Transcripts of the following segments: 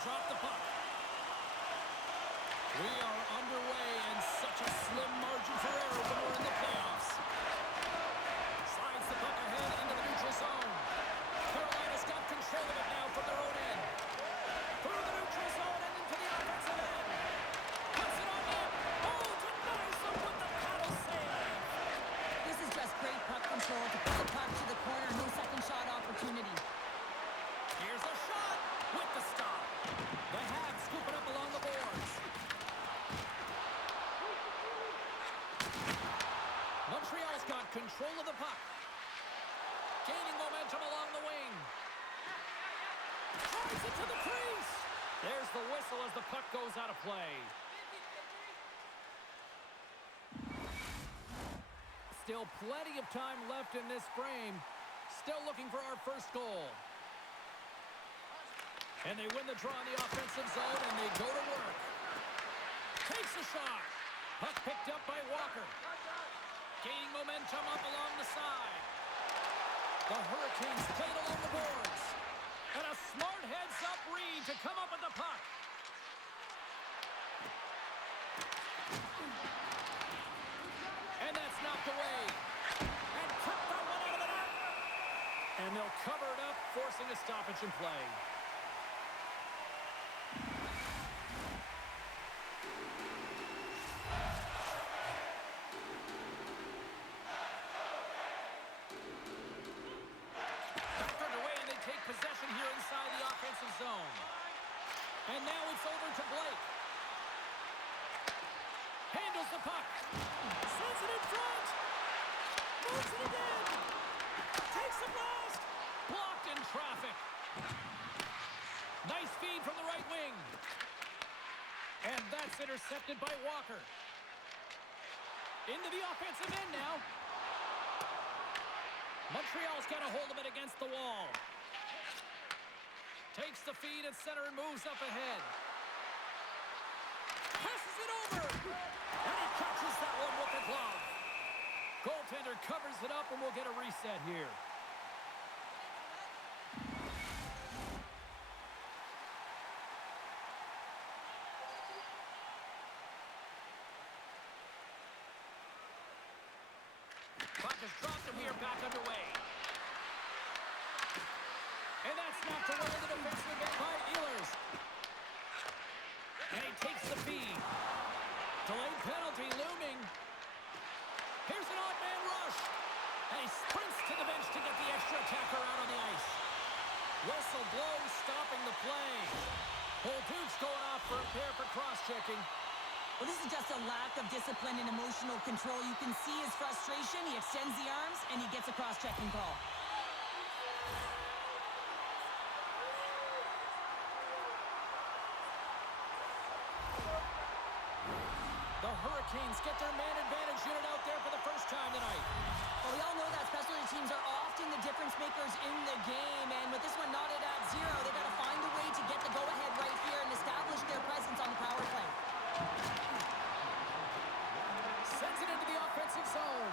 drop the puck. We are underway, and such a slim margin for error when we're in the playoffs. Slides the puck ahead into the neutral zone. Carolina's got control of it now from their own end. Through the neutral zone and into the offensive end. Puts it on net. Oh, denies them with the paddle save. This is just great puck control to put the puck to the corner. No second shot opportunity. Here's a shot with the stop. The Habs scoop it up along the boards. Montreal's got control of the puck. Gaining momentum along the wing. Drives it to the crease. There's the whistle as the puck goes out of play. Still plenty of time left in this frame. Still looking for our first goal. And they win the draw in the offensive zone, and they go to work. Takes a shot. Puck picked up by Walker. Gaining momentum up along the side. The Hurricanes played along the boards. And a smart heads-up read to come up with the puck. And that's knocked away. And tipped that one out of the net. And they'll cover it up, forcing a stoppage in play. Possession here inside the offensive zone. And now it's over to Blake. Handles the puck. Sends it in front. Moves it again. Takes the blast. Blocked in traffic. Nice feed from the right wing. And that's intercepted by Walker. Into the offensive end now. Montreal's got a hold of it against the wall. Takes the feed at center and moves up ahead. Passes it over. And he catches that one with the glove. Goaltender covers it up, and we'll get a reset here. Puck is dropped, and we are back underway. And that's knocked away in the defensive end by Ehlers. And he takes the feed. Delayed penalty looming. Here's an odd man rush. And he sprints to the bench to get the extra attacker out on the ice. Whistle blows, stopping the play. Duke's going off for a pair for cross-checking. Well, this is just a lack of discipline and emotional control. You can see his frustration. He extends the arms, and he gets a cross-checking call. The Hurricanes get their man advantage unit out there for the first time tonight. Well, we all know that specialty teams are often the difference makers in the game, and with this one knotted at 0, they got to find a way to get the go-ahead right here and establish their presence on the power play. Sends it into the offensive zone.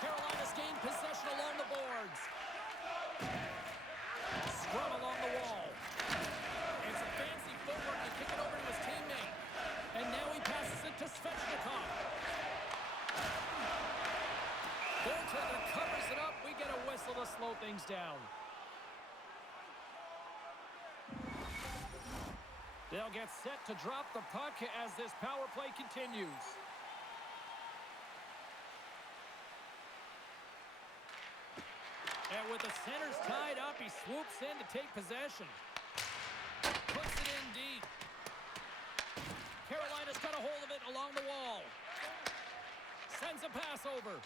Carolina's gained possession along the boards. Scrum along the wall. It's a fancy footwork to kick it over to his teammate. And now he passes it to Svechnikov. Goaltender covers it up. We get a whistle to slow things down. They'll get set to drop the puck as this power play continues. And with the centers tied up, he swoops in to take possession. Puts it in deep. Carolina's got a hold of it along the wall. Sends a pass over.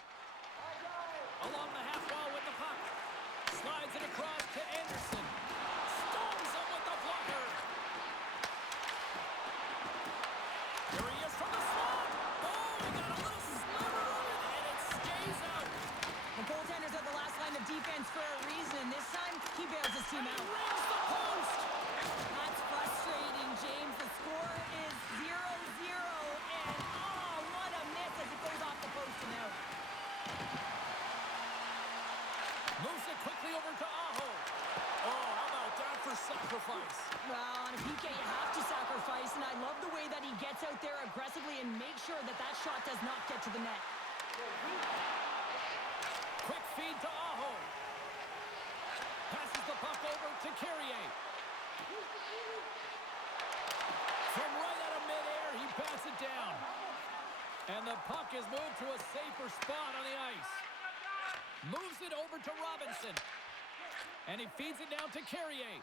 Along the half wall with the puck. Slides it across to Anderson. Stones him with the blocker. Here he is from the slot. Oh, he got a little sliver of it, and it stays out. The goaltenders are the last line of defense for a reason. This time, he bails his team out. Rings the post. That's frustrating, James. The score is 0-0, and what a miss as it goes off the post and out. Moves it quickly over to Aho. Oh, how about that for sacrifice. Well, on a PK, you have to sacrifice, and I love the way that he gets out there aggressively and makes sure that that shot does not get to the net. Quick feed to Aho. Passes the puck over to Carrier. From right out of midair, he bats it down. And the puck is moved to a safer spot on the ice. Moves it over to Robinson. And he feeds it down to Carrier.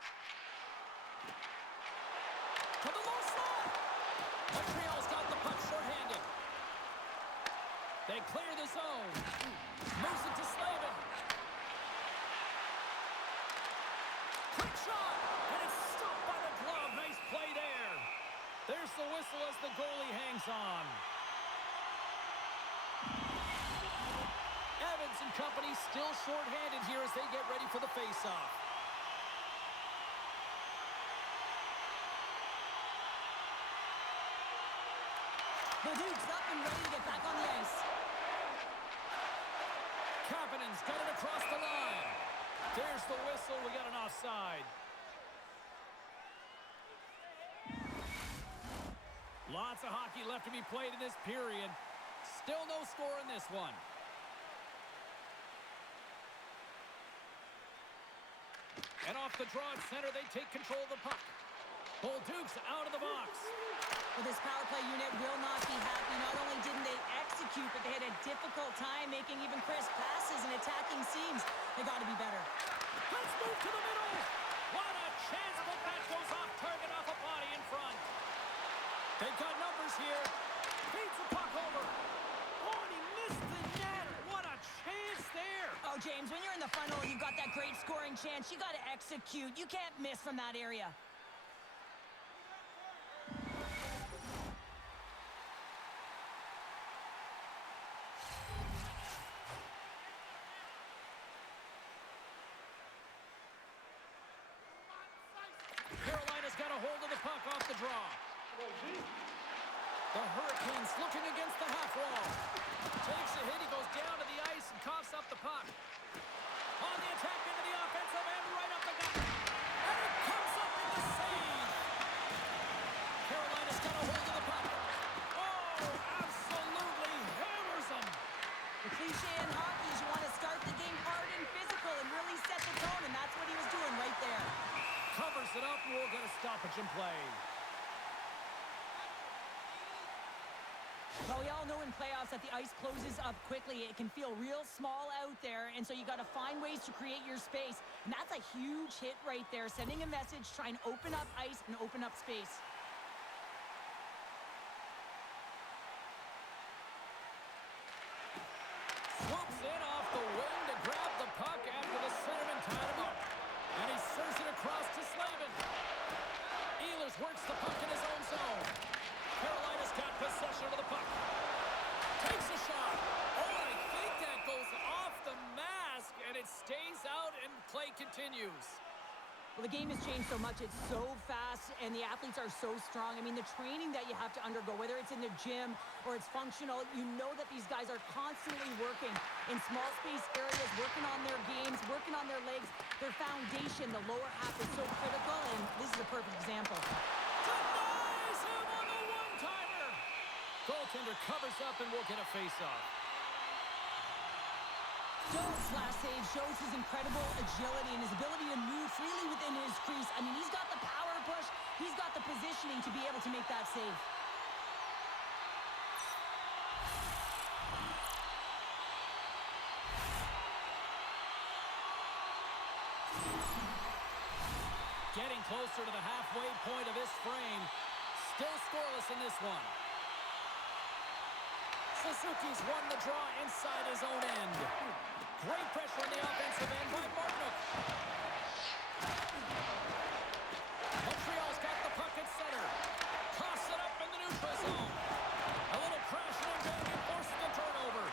To the low slot. Montreal's got the puck shorthanded. They clear the zone. Moves it to Slavin. Quick shot. And it's stopped by the glove. Nice play there. There's the whistle as the goalie hangs on. Evans and company still shorthanded here as they get ready for the faceoff. The Duke's up and ready to get back on the ice. Kapanen's got it across the line. There's the whistle. We got an offside. Lots of hockey left to be played in this period. Still no score in this one. And off the draw at center, they take control of the puck. Bolduc's out of the box. Well, this power play unit will not be happy. Not only didn't they execute, but they had a difficult time making even crisp passes and attacking seams. They got to be better. Let's move to the middle. What a chance, but that goes off target off a body in front. They've got numbers here. Feeds the puck over. Oh, and he missed the net. What a chance there. Oh, James, when you're in the funnel and you've got that great scoring chance, you got to execute. You can't miss from that area. Carolina's got a hold of the puck off the draw. The Hurricanes looking against the half wall. Takes a hit, he goes down to the ice and coughs up the puck. On the attack into the offensive end, right up the gut. And it comes up with the save. Carolina's got a hold of the puck. Oh, absolutely hammers them. The cliche in hockey is you want to start the game hard and physical and really set the tone, and that's what he was doing right there. Covers it up, and we'll get a stoppage in play. Well, we all know in playoffs that the ice closes up quickly. It can feel real small out there, and so you got to find ways to create your space. And that's a huge hit right there, sending a message, trying to open up ice and open up space. Swoops in off the wing to grab the puck after the centerman tied him up. And he serves it across to Slavin. Ehlers works the puck in his own zone. Carolina's got possession of the puck. Takes a shot. Oh, I think that goes off the mask, and it stays out, and play continues. Well, the game has changed so much. It's so fast, and the athletes are so strong. I mean, the training that you have to undergo, whether it's in the gym or it's functional, you know that these guys are constantly working in small space areas, working on their games, working on their legs. Their foundation, the lower half, is so critical, and this is a perfect example. Denies him on the one-timer. Goaltender covers up, and we'll get a face-off. Jones' last save shows his incredible agility and his ability to move freely within his crease. I mean, he's got the power push. He's got the positioning to be able to make that save. Getting closer to the halfway point of this frame. Still scoreless in this one. Suzuki's won the draw inside his own end. Great pressure on the offensive end by Martinook. Montreal's got the puck at center. Toss it up in the neutral zone. A little crashing and banging forces the turnover.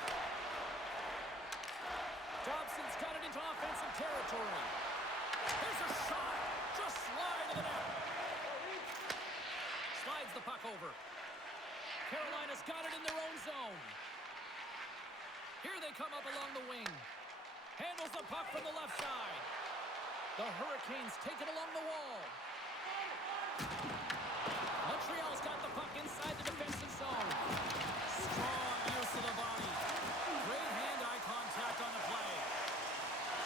Dobson's got it into offensive territory. There's a shot. Just slide to the net. Slides the puck over. Carolina's got it in their own zone. Here they come up along the wing. Handles the puck from the left side. The Hurricanes take it along the wall. Montreal's got the puck inside the defensive zone. Strong use of the body. Great hand-eye contact on the play.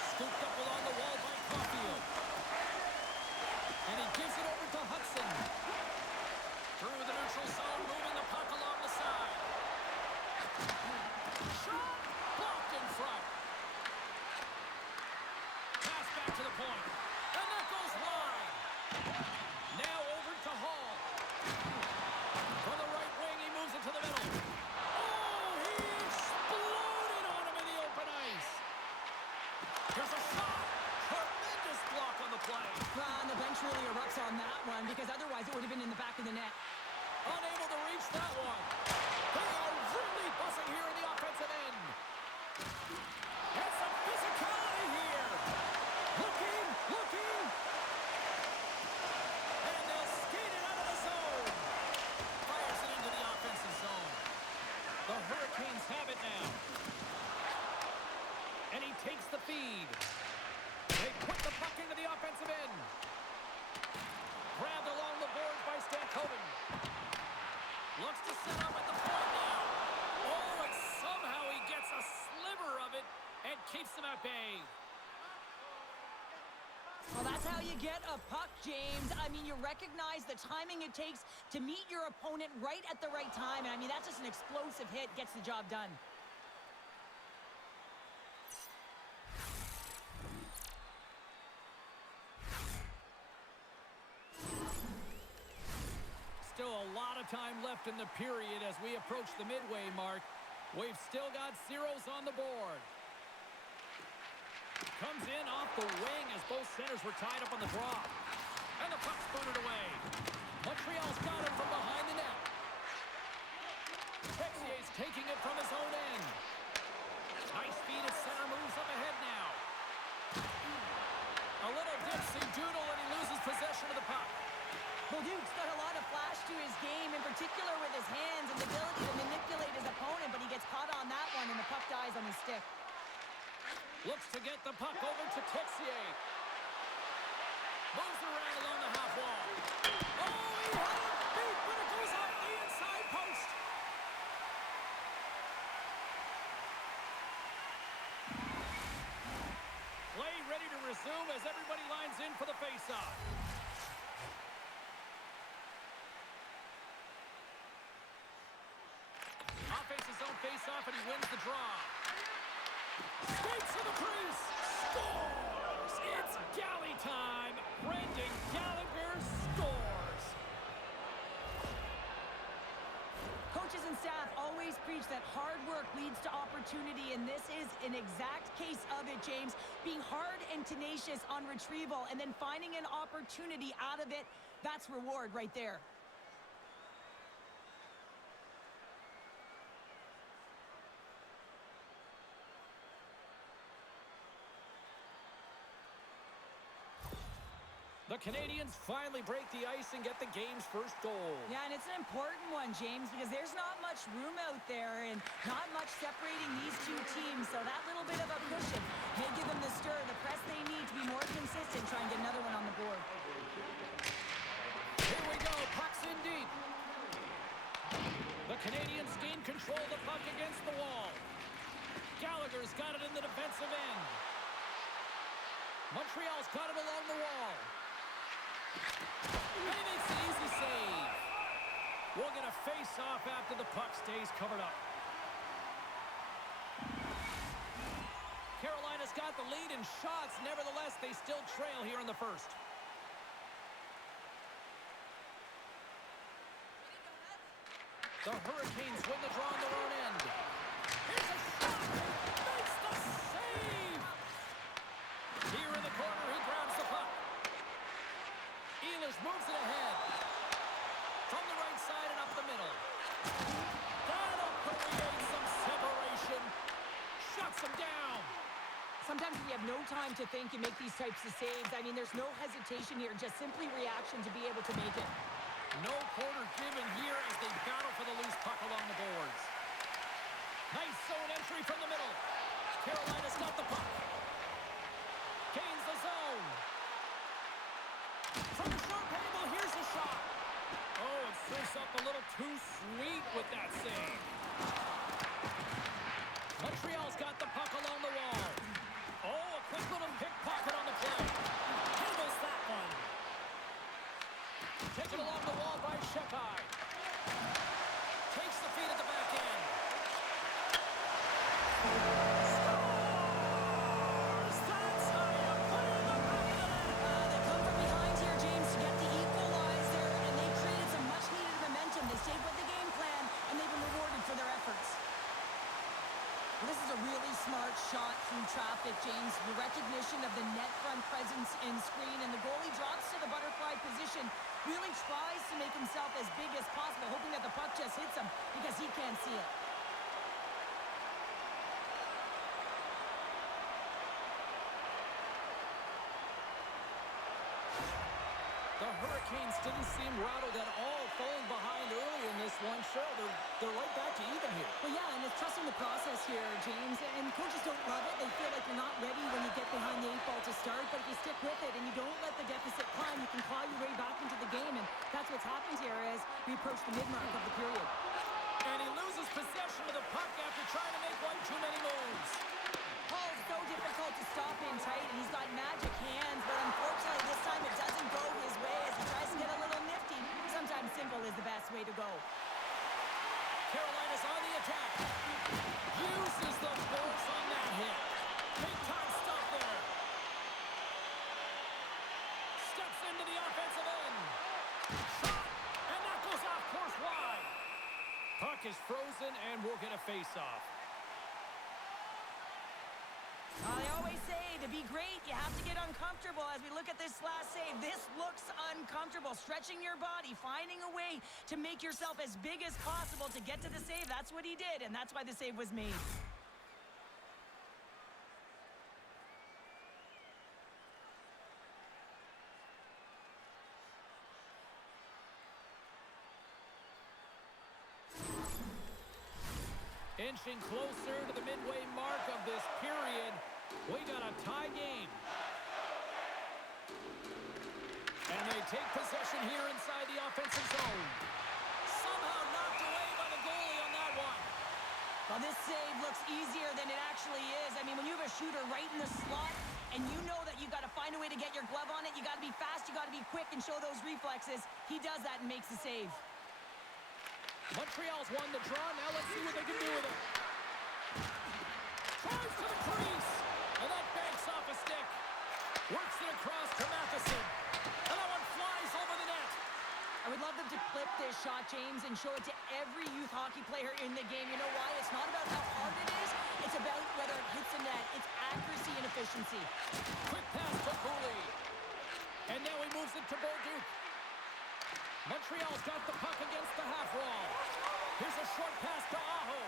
Scooped up along the wall by Caulfield. And he gives it over to Hudson. Through the neutral zone, moving the puck along the side. Shot! Blocked in front. Pass back to the point. And that goes wide. Now over to Hall. From the right wing, he moves it to the middle. Oh, he exploded on him in the open ice. Here's a shot. Tremendous block on the play. And the bench really erupts on that one because otherwise it would have been in the back of the net. Unable to reach that one. They are really buzzing here in the offensive end. And some physicality here. Looking. And they'll skate it out of the zone. Fires it into the offensive zone. The Hurricanes have it now. And he takes the feed. They put the puck into the offensive end. Grabbed along the boards by Stankoven. Looks to set up at the point now. Oh, and somehow he gets a sliver of it and keeps them at bay. Well, that's how you get a puck, James. I mean, you recognize the timing it takes to meet your opponent right at the right time. And I mean, that's just an explosive hit, gets the job done. Still a lot of time left in the period as we approach the midway mark. We've still got zeros on the board. Comes in off the wing as both centers were tied up on the draw. And the puck's booted away. Montreal's got it from behind the net. Texier's taking it from his own end. Nice feed at center, moves up ahead now. A little dipsy doodle and he loses possession of the puck. Well, Duke's got a lot of flash to his game, in particular with his hands and the ability to manipulate his opponent, but he gets caught on that one and the puck dies on his stick. Looks to get the puck over to Texier. Moves around along the half wall. Oh, he had it beat, but it goes off the inside post. Play ready to resume as everybody lines in for the face-off. Offenses zone face-off, and he wins the draw. Skates to the crease. Scores! It's galley time. Brendan Gallagher scores. Coaches and staff always preach that hard work leads to opportunity, and this is an exact case of it, James. Being hard and tenacious on retrieval and then finding an opportunity out of it, that's reward right there. The Canadiens finally break the ice and get the game's first goal. Yeah, and it's an important one, James, because there's not much room out there and not much separating these two teams. So that little bit of a cushion may give them the stir, the press they need to be more consistent, try and get another one on the board. Here we go, puck's in deep. The Canadiens gain control of the puck against the wall. Gallagher's got it in the defensive end. Montreal's got it along the wall. And he makes an easy save. We'll get a face-off after the puck stays covered up. Carolina's got the lead in shots. Nevertheless, they still trail here in the first. The Hurricanes win the draw on their own end. Here's a shot. Makes the save. Here in the corner, he grabs the puck. Ehlers moves it ahead. From the right side and up the middle. That'll create some separation. Shuts him down. Sometimes you have no time to think and make these types of saves. I mean, there's no hesitation here, just simply reaction to be able to make it. No quarter given here as they battle for the loose puck along the boards. Nice zone entry from the middle. Carolina's got the puck. Gains the zone. has got the puck along the wall. Oh, a quick little pickpocket on the play. Handles that one. Taken along the wall by Shekai. Takes the feed at the back end. Scores! That's how you put it in the back of the net. They come from behind here, James, to get the equalizer, and they created some much-needed momentum. They stayed with the game plan, and they've been rewarded for their efforts. This is a really smart shot through traffic, James. The recognition of the net front presence and screen, and the goalie drops to the butterfly position, really tries to make himself as big as possible, hoping that the puck just hits him because he can't see it. The Hurricanes didn't seem rattled at all, falling behind early in this one. Sure, they're right back to even here. Well, yeah, and it's trusting the process here, James. And coaches don't love it. They feel like you're not ready when you get behind the 8 ball to start. But if you stick with it and you don't let the deficit climb, you can claw your way back into the game. And that's what's happened here as we approach the mid-mark of the period. And he loses possession of the puck after trying to make one too many moves. Paul's so difficult to stop in tight, and he's got magic hands. But unfortunately, this time it doesn't go his way as he tries to get a little nifty. Sometimes simple is the best way to go. Carolina's on the attack. Uses the force on that hit. Big time stuff there. Steps into the offensive end. Shot. And that goes off course wide. Puck is frozen and we'll get a face-off. I always say, to be great, you have to get uncomfortable. As we look at this last save, this looks uncomfortable. Stretching your body, finding a way to make yourself as big as possible to get to the save. That's what he did, and that's why the save was made. Inching closer to the midway mark of this period. We got a tie game. And they take possession here inside the offensive zone. Somehow knocked away by the goalie on that one. Well, this save looks easier than it actually is. I mean, when you have a shooter right in the slot and you know that you got to find a way to get your glove on it, you got to be fast, you got to be quick and show those reflexes. He does that and makes the save. Montreal's won the draw. Now let's see what they can do with it. Tries to the crease. And that banks off a stick. Works it across to Matheson. And that one flies over the net. I would love them to clip this shot, James, and show it to every youth hockey player in the game. You know why? It's not about how hard it is. It's about whether it hits the net. It's accuracy and efficiency. Quick pass to Cooley. And now he moves it to Bolduc. Montreal's got the puck against the half wall. Here's a short pass to Aho.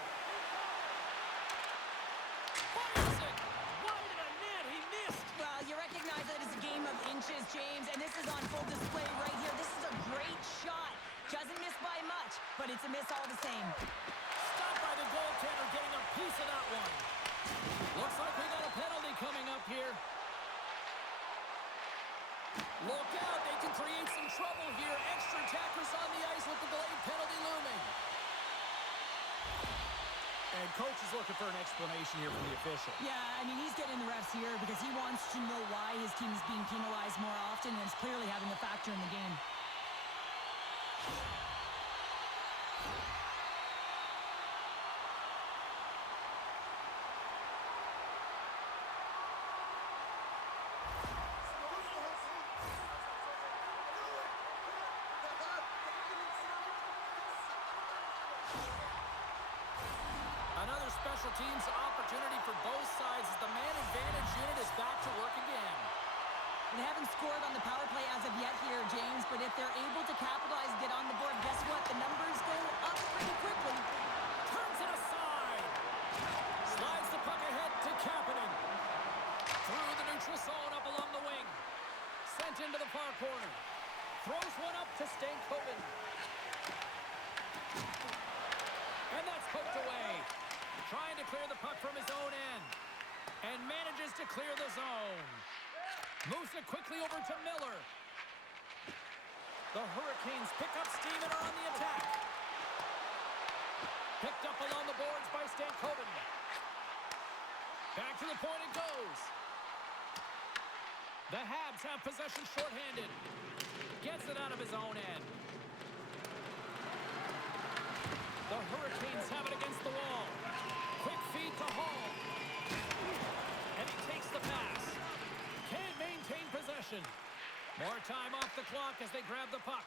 Fires it! Wide of the net, he missed! Well, you recognize that it's a game of inches, James, and this is on full display right here. This is a great shot. Doesn't miss by much, but it's a miss all the same. Stopped by the goaltender, getting a piece of that one. Looks like we got a penalty coming up here. Look out, they can create some trouble here. Extra attackers on the ice with the delayed penalty looming. And coach is looking for an explanation here from the official. Yeah, I mean, he's getting the refs here because he wants to know why his team is being penalized more often, and it's clearly having a factor in the game. Another special teams opportunity for both sides as the man advantage unit is back to work again. They haven't scored on the power play as of yet here, James, but if they're able to capitalize and get on the board, guess what? The numbers go up pretty quickly. Turns it aside. Slides the puck ahead to Kapanen. Through the neutral zone up along the wing. Sent into the far corner. Throws one up to Stankoven. And that's poked away. Trying to clear the puck from his own end. And manages to clear the zone. Moves it quickly over to Miller. The Hurricanes pick up steam and are on the attack. Picked up along the boards by Stankoven. Back to the point it goes. The Habs have possession shorthanded. Gets it out of his own end. The Hurricanes have it against the wall. Quick feed to Hall. And he takes the pass. Can't maintain possession. More time off the clock as they grab the puck.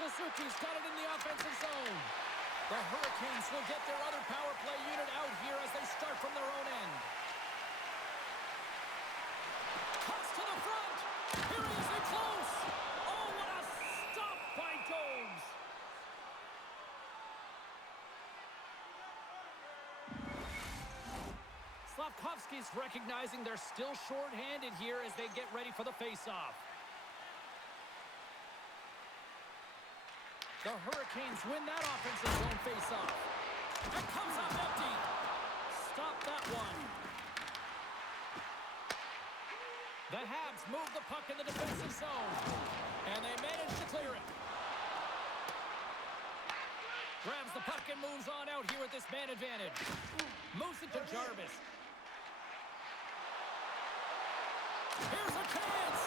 Suzuki's got it in the offensive zone. The Hurricanes will get their other power play unit out here as they start from their own end. Cuts to the front. Here he is in close. Oh, what a stop by Domes. Slavkovsky's recognizing they're still short-handed here as they get ready for the face-off. The Hurricanes win that offensive zone face-off. It comes up empty. Stop that one. The Habs move the puck in the defensive zone. And they manage to clear it. Grabs the puck and moves on out here with this man advantage. Moves it to Jarvis. Here's a chance.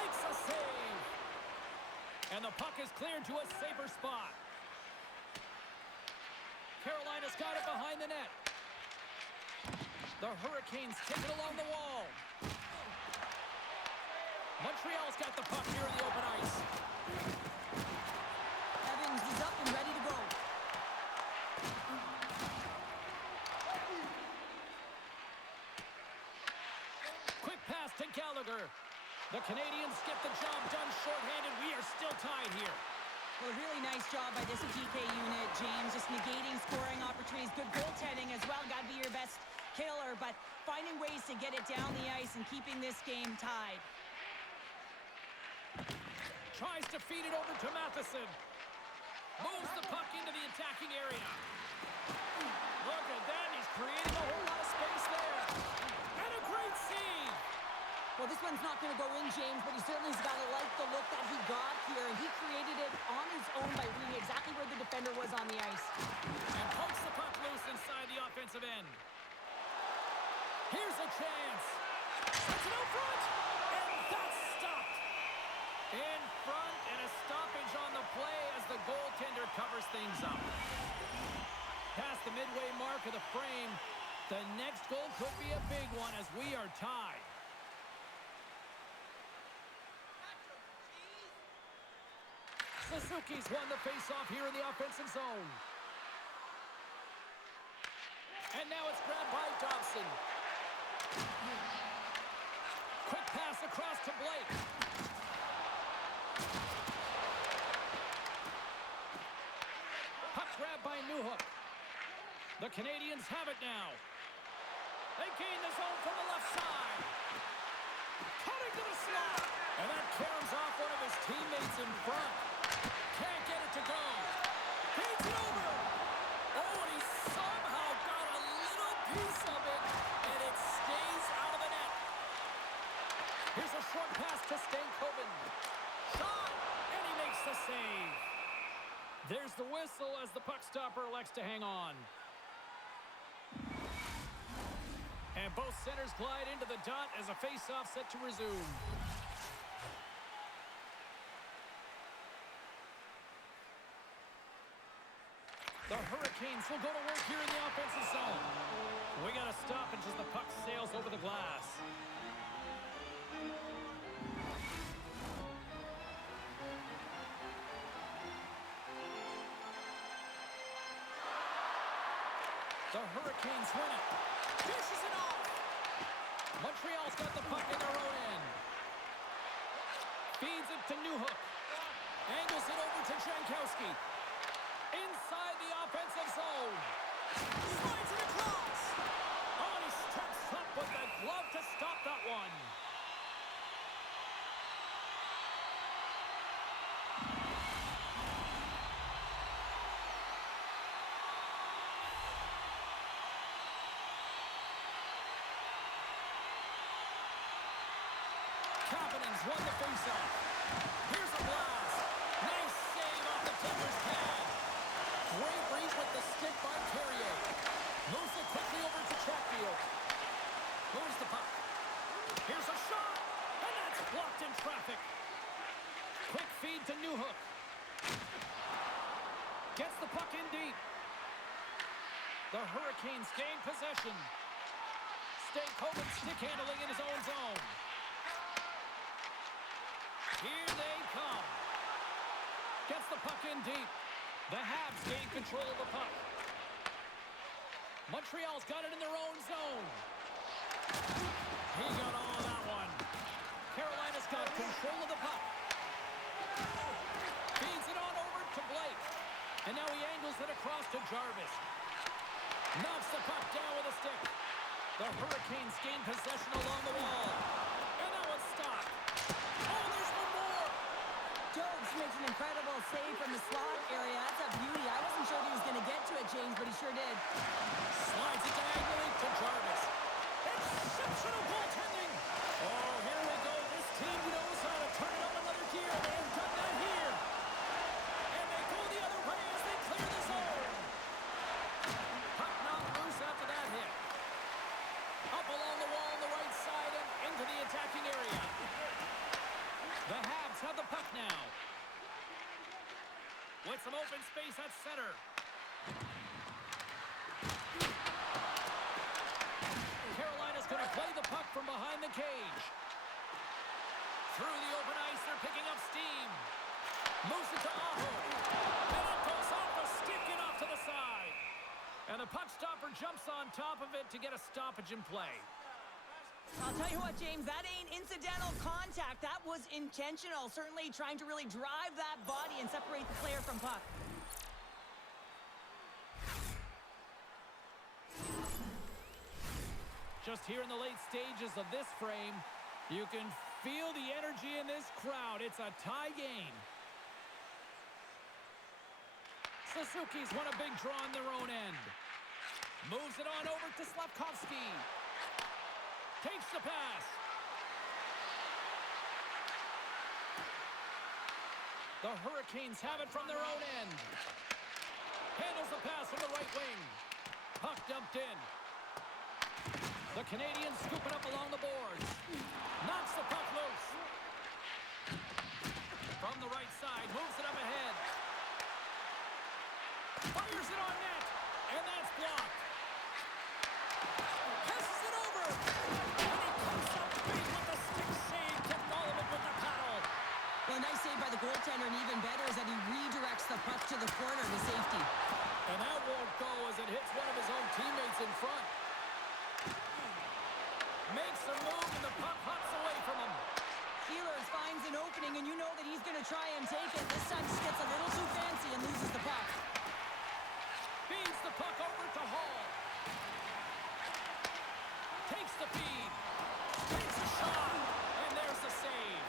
Makes a save. And the puck is cleared to a safer spot. Carolina's got it behind the net. The Hurricanes take it along the wall. Montreal's got the puck here in the open ice. Evans is up and ready to go. Quick pass to Gallagher. The Canadiens get the job done shorthanded. We are still tied here. Well, a really nice job by this PK unit, James. Just negating scoring opportunities. Good goaltending as well. Got to be your best killer, but finding ways to get it down the ice and keeping this game tied. Tries to feed it over to Matheson. Moves the puck into the attacking area. Look at that. He's creating a whole lot of space there. And a great save. Well, this one's not going to go in, James, but he certainly has got to like the look that he got here, and he created it on his own by reading exactly where the defender was on the ice. And pokes the puck loose inside the offensive end. Here's a chance. Sets it out front. And that's stopped. In front, and a stoppage on the play as the goaltender covers things up. Past the midway mark of the frame, the next goal could be a big one as we are tied. Suzuki's won the faceoff here in the offensive zone. And now it's grabbed by Dobson. Quick pass across to Blake. Puck grabbed by Newhook. The Canadiens have it now. They gain the zone from the left side. Cutting to the slot. And that caroms off one of his teammates in front. Can't get it to go. Feeds it over. Oh, and he somehow got a little piece of it, and it stays out of the net. Here's a short pass to Stankoven. Shot, and he makes the save. There's the whistle as the puck stopper elects to hang on. And both centers glide into the dot as a face-off set to resume. The Hurricanes will go to work here in the offensive zone. We got to stop as the puck sails over the glass. The Hurricanes win it. Dishes it off. Montreal's got the puck in their own end. Feeds it to Newhook. Angles it over to Jankowski. Inside the offensive zone. Slides it across. Oh, and he steps up with the glove to stop that one. Kapanen's won the faceoff. Here's a blast. Nice save off the Timbers' pad. Great reach with the stick by Carrier. Moves it quickly over to Chatfield. Moves the puck. Here's a shot. And that's blocked in traffic. Quick feed to Newhook. Gets the puck in deep. The Hurricanes gain possession. Stankovic stick handling in his own zone. Here they come. Gets the puck in deep. The Habs gain control of the puck. Montreal's got it in their own zone. He got all of that one. Carolina's got control of the puck. Feeds it on over to Blake. And now he angles it across to Jarvis. Knocks the puck down with a stick. The Hurricanes gain possession along the wall. And that one's stopped. Oh, there's one more. Jones makes an incredible save from the slot area. That's a beauty. I wasn't sure if he was going to get to it, James, but he sure did. Slides it diagonally to Jarvis. Exceptional goaltending. Oh, here we go. This team knows how to turn it up another gear. They've done that here. And they go the other way as they clear the zone. Puck knocked loose after that hit. Up along the wall on the right side and into the attacking area. The Habs have the puck now. With some open space at center. Carolina's going to play the puck from behind the cage. Through the open ice, they're picking up steam. Moves it to Aho. And it goes off the stick and off to the side. And the puck stopper jumps on top of it to get a stoppage in play. I'll tell you what, James, that ain't incidental contact. That was intentional. Certainly trying to really drive that body and separate the player from puck. Just here in the late stages of this frame, you can feel the energy in this crowd. It's a tie game. Suzuki's won a big draw on their own end. Moves it on over to Slavkovsky. Takes the pass. The Hurricanes have it from their own end. Handles the pass from the right wing. Puck dumped in. The Canadiens scoop it up along the boards. Knocks the puck loose. From the right side, moves it up ahead. Fires it on net. And that's blocked. Passes it over. And he comes up big with the stick save. Kept all of it with the paddle. Well, nice save by the goaltender, and even better is that he redirects the puck to the corner to safety. And that won't go as it hits one of his own teammates in front. Makes a move and the puck hops away from him. Steelers finds an opening, and you know that he's going to try and take it. This time just gets a little too fancy and loses the puck. Feeds the puck over to Hall. Takes the feed. Takes a shot. And there's the save.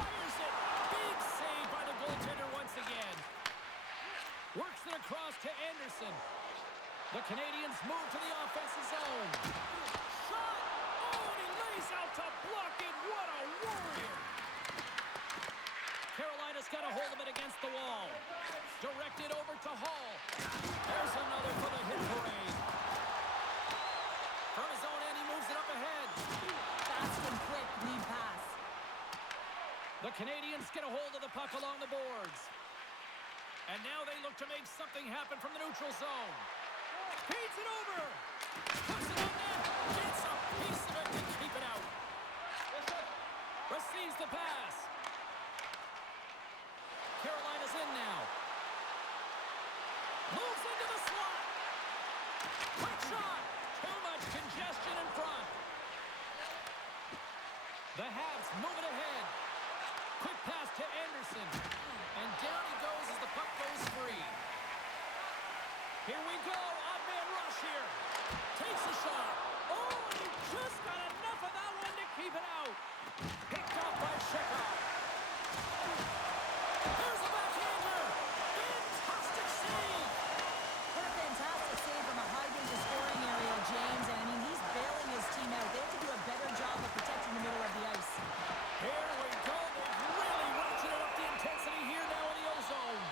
Fires it. Big save by the goaltender once again. Works it across to Anderson. The Canadiens move to the offensive zone. Shot! Oh, and he lays out to block it. What a warrior! Carolina's got a hold of it against the wall. Directed over to Hall. There's another for the hit parade. From his own end, he moves it up ahead. Fast and quick lead pass. The Canadiens get a hold of the puck along the boards. And now they look to make something happen from the neutral zone. Feeds it over. Puts it on net. Gets a piece of it to keep it out. Receives the pass. Carolina's in now. Moves into the slot. Quick shot. Too much congestion in front. The Habs move it ahead. Quick pass to Anderson. And down he goes as the puck goes free. Here we go. Odd man rush here. Takes a shot. Oh, and he just got enough of that one to keep it out. Picked off by Chekhov. There's a backhander. Fantastic save. What a fantastic save from a high-danger scoring area, James. And, I mean, he's bailing his team out. They have to do a better job of protecting the middle of the ice. Here we go. They've really ratcheted up the intensity here now in the ozone.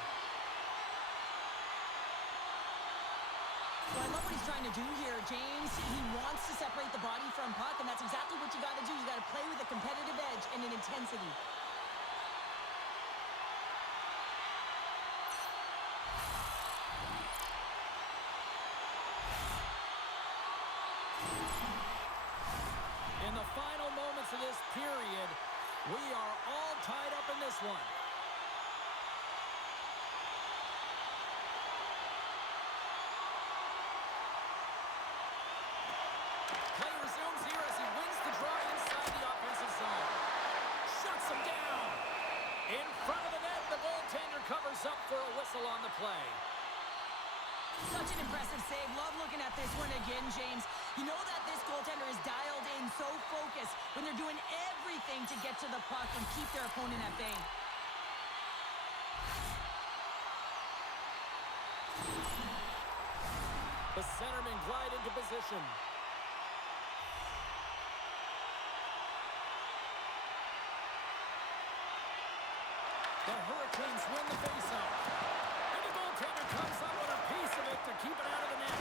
I love what he's trying to do here, James. He wants to separate the body from puck, and that's exactly what you got to do. You got to play with a competitive edge and an intensity. In the final moments of this period, we are all tied up in this one. Play resumes here as he wins the draw inside the offensive zone. Shuts him down. In front of the net, the goaltender covers up for a whistle on the play. Such an impressive save. Love looking at this one again, James. You know that this goaltender is dialed in, so focused when they're doing everything to get to the puck and keep their opponent at bay. The centermen glide into position. The Hurricanes win the faceoff. And the goaltender comes up with a piece of it to keep it out of the net.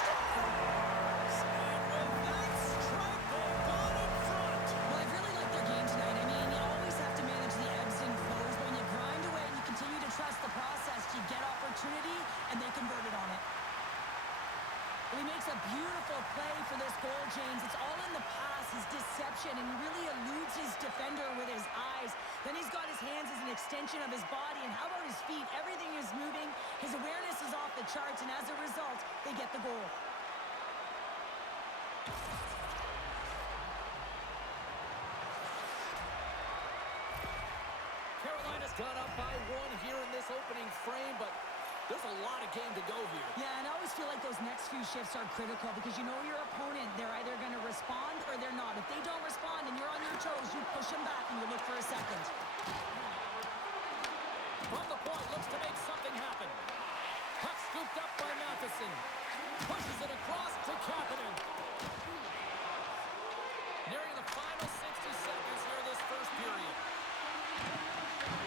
Scores! And with that strike, they've gone in front. Well, I really like their game tonight. I mean, you always have to manage the ebbs and flows, but when you grind away and you continue to trust the process, you get opportunity, and they convert it on it. He makes a beautiful play for this goal, James. It's all in the pass, his deception, and he really eludes his defender with his eyes. Then he's got his hands as an extension of his body, and how about his feet? Everything is moving. His awareness is off the charts, and as a result, they get the goal. Carolina's got up by one here in this opening frame, but there's a lot of game to go here. Yeah, and I always feel like those next few shifts are critical because you know your opponent, they're either going to respond or they're not. If they don't respond and you're on your toes, you push them back and you look for a second. From the point, looks to make something happen. Puck scooped up by Matheson. Pushes it across to Kapanen. Nearing the final 60 seconds here this first period.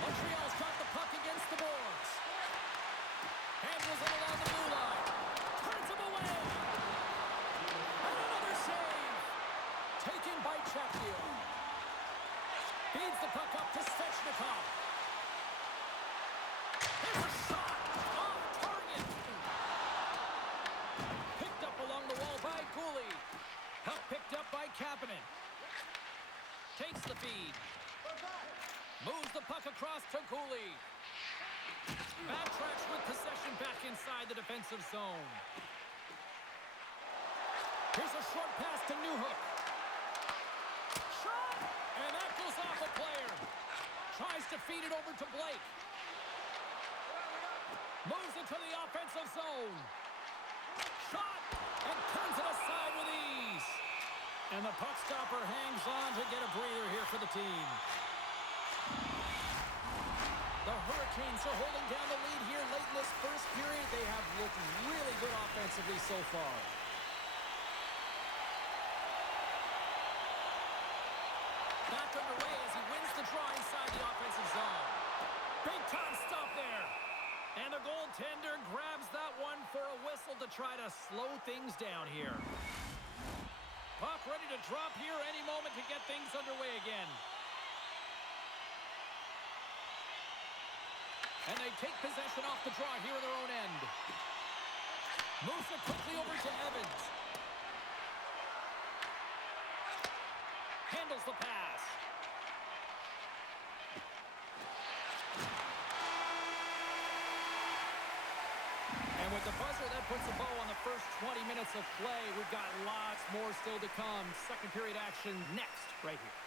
Montreal's got the puck against the boards. Handles it along the blue line. Turns him away. And another save. Taken by Chatfield. Feeds the puck up to Svechnikov. There's a shot. Off target. Picked up along the wall by Cooley. Puck picked up by Kapanen. Takes the feed. Moves the puck across to Cooley. Backtracks with possession back inside the defensive zone. Here's a short pass to Newhook. Shot! And that goes off a player. Tries to feed it over to Blake. Moves it to the offensive zone. Shot! And turns it aside with ease. And the puck stopper hangs on to get a breather here for the team. The Hurricanes are holding down the lead here late in this first period. They have looked really good offensively so far. Back underway as he wins the draw inside the offensive zone. Big time stop there. And the goaltender grabs that one for a whistle to try to slow things down here. Puck ready to drop here any moment to get things underway again. And they take possession off the draw here in their own end. Moves it quickly over to Evans. Handles the pass. And with the buzzer, that puts a bow on the first 20 minutes of play. We've got lots more still to come. Second period action next, right here.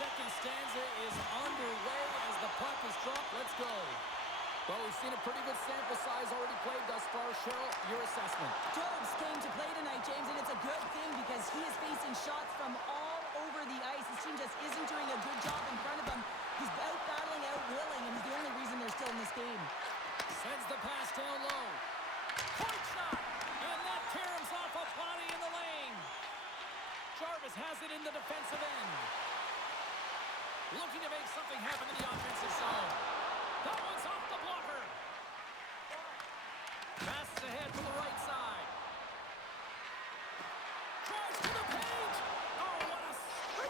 second stanza is underway as the puck is dropped. Let's go. Well, we've seen a pretty good sample size already played thus far. Cheryl, your assessment. Jones came to play tonight, James, and it's a good thing because he is facing shots from all over the ice. His team just isn't doing a good job in front of him. He's out-battling, out-willing, and he's the only reason they're still in this game. Sends the pass down low. Point shot! And that caroms off a body in the lane. Jarvis has it in the defensive end. Looking to make something happen in the offensive zone. That one's off the blocker. Passes ahead from the right side. Drives to the paint. Oh, what a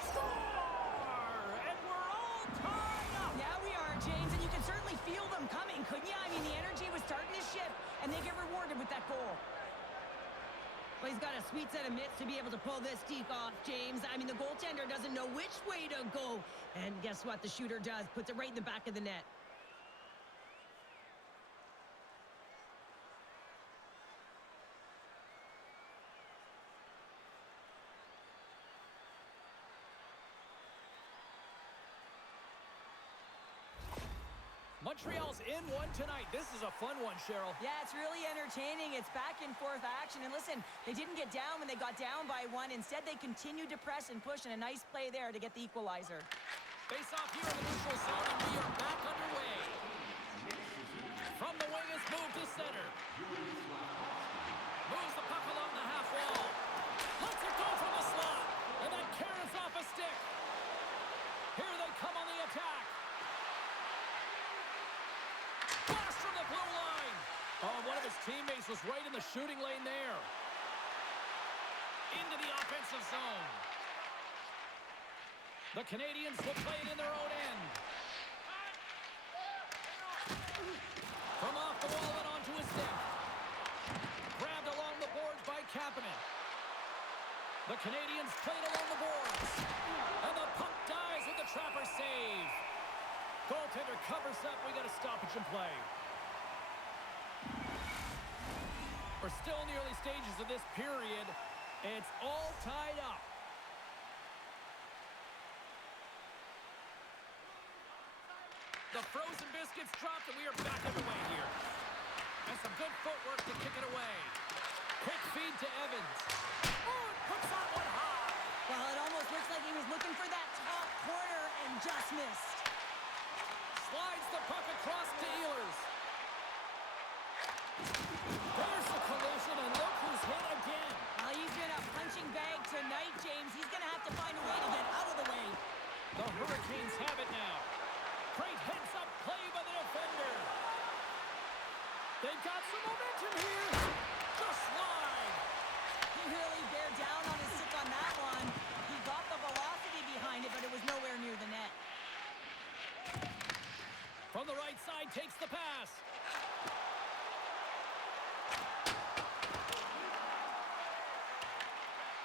score! And we're all tied up. Now we are, James, and you can certainly feel them coming, couldn't you? I mean, the energy was starting to shift, and they get rewarded with that goal. Well, he's got a sweet set of mitts to be able to pull this deke off, James. I mean, the goaltender doesn't know which way to go. And guess what? The shooter does. Puts it right in the back of the net. Montreal's in one tonight. This is a fun one, Cheryl. Yeah, it's really entertaining. It's back and forth action. And listen, they didn't get down when they got down by one. Instead, they continued to press and push, and a nice play there to get the equalizer. Face off here in the neutral zone, and we are back underway. From the wing is moved to center. Moves the puck along the half wall. Lets it go from the slot. And then carries off a stick. Here they come on the attack. Blast from the blue line. Oh, one of his teammates was right in the shooting lane there. Into the offensive zone. The Canadiens will play it in their own end. From off the wall and onto his stick. Grabbed along the boards by Kapanen. The Canadiens played along the boards. And the puck dies with the Trapper save. Goaltender covers up. We got a stoppage in play. We're still in the early stages of this period. It's all tied up. The frozen biscuits dropped, and we are back underway here. And some good footwork to kick it away. Quick feed to Evans. Oh, it puts that one high. Well, it almost looks like he was looking for that top corner and just missed. Slides the puck across to Ehlers. There's the collision, and look who's hit again. Well, he's in a punching bag tonight, James. He's going to have to find a way to get out of the way. The Hurricanes have it now. Great heads-up play by the defender. They've got some momentum here. Just slide. He really bared down on his stick on that one. He got the velocity behind it, but it was nowhere near the net. From the right side, takes the pass.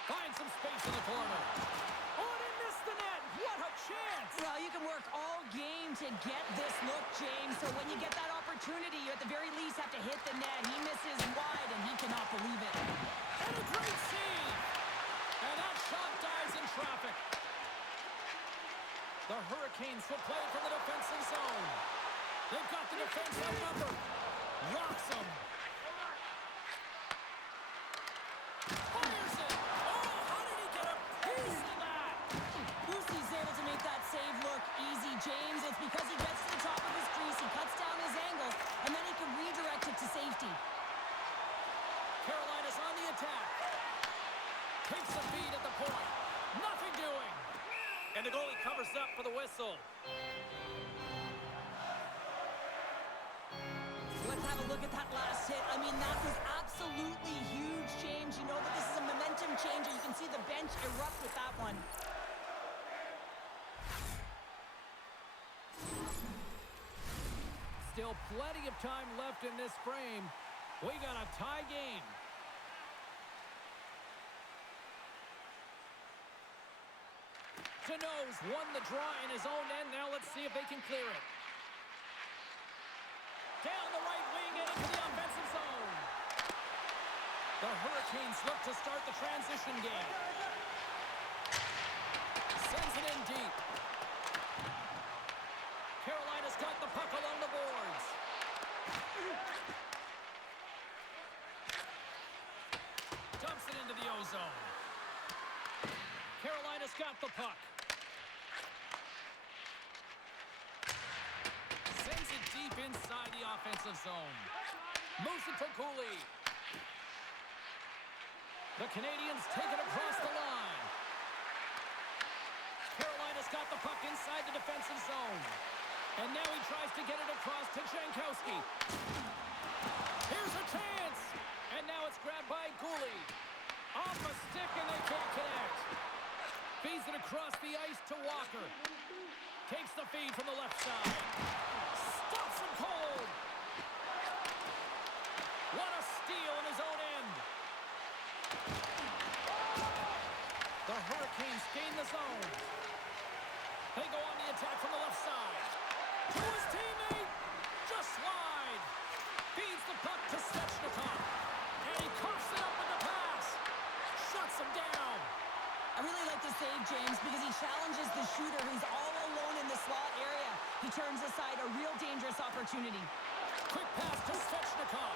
Finds some space in the corner. Oh, and he missed the net. What a chance. Well, you can work all game to get this look, James. So when you get that opportunity, you at the very least have to hit the net. He misses wide, and he cannot believe it. And a great save. And that shot dies in traffic. The Hurricanes will play from the defensive zone. They've got the defense outnumbered. Rocks them. Fires it. Oh, how did he get a piece of that? Lucy's able to make that save look easy, James. It's because he gets to the top of his crease, he cuts down his angle, and then he can redirect it to safety. Carolina's on the attack. Takes the feed at the point. Nothing doing. And the goalie covers up for the whistle. Let's have a look at that last hit. I mean, that was absolutely huge, James. You know that this is a momentum changer. You can see the bench erupt with that one. Still plenty of time left in this frame. We got a tie game. Tano's won the draw in his own end. Now let's see if they can clear it. Down the right wing and into the offensive zone. The Hurricanes look to start the transition game. Sends it in deep. He's got the puck along the boards. Dumps it into the ozone. Carolina's got the puck. Sends it deep inside the offensive zone. Moves it to Cooley. The Canadiens take it across the line. Carolina's got the puck inside the defensive zone. And now he tries to get it across to Jankowski. Here's a chance. And now it's grabbed by Cooley. Off a stick and they can't connect. Feeds it across the ice to Walker. Takes the feed from the left side. Stops him cold. What a steal in his own end. The Hurricanes gain the zone. They go on the attack from the left side. To his teammate. Just wide. Feeds the puck to Svechnikov. And he coughs it up with the pass. Shuts him down. I really like the save, James, because he challenges the shooter who's all alone in the slot area. He turns aside a real dangerous opportunity. Quick pass to Svechnikov.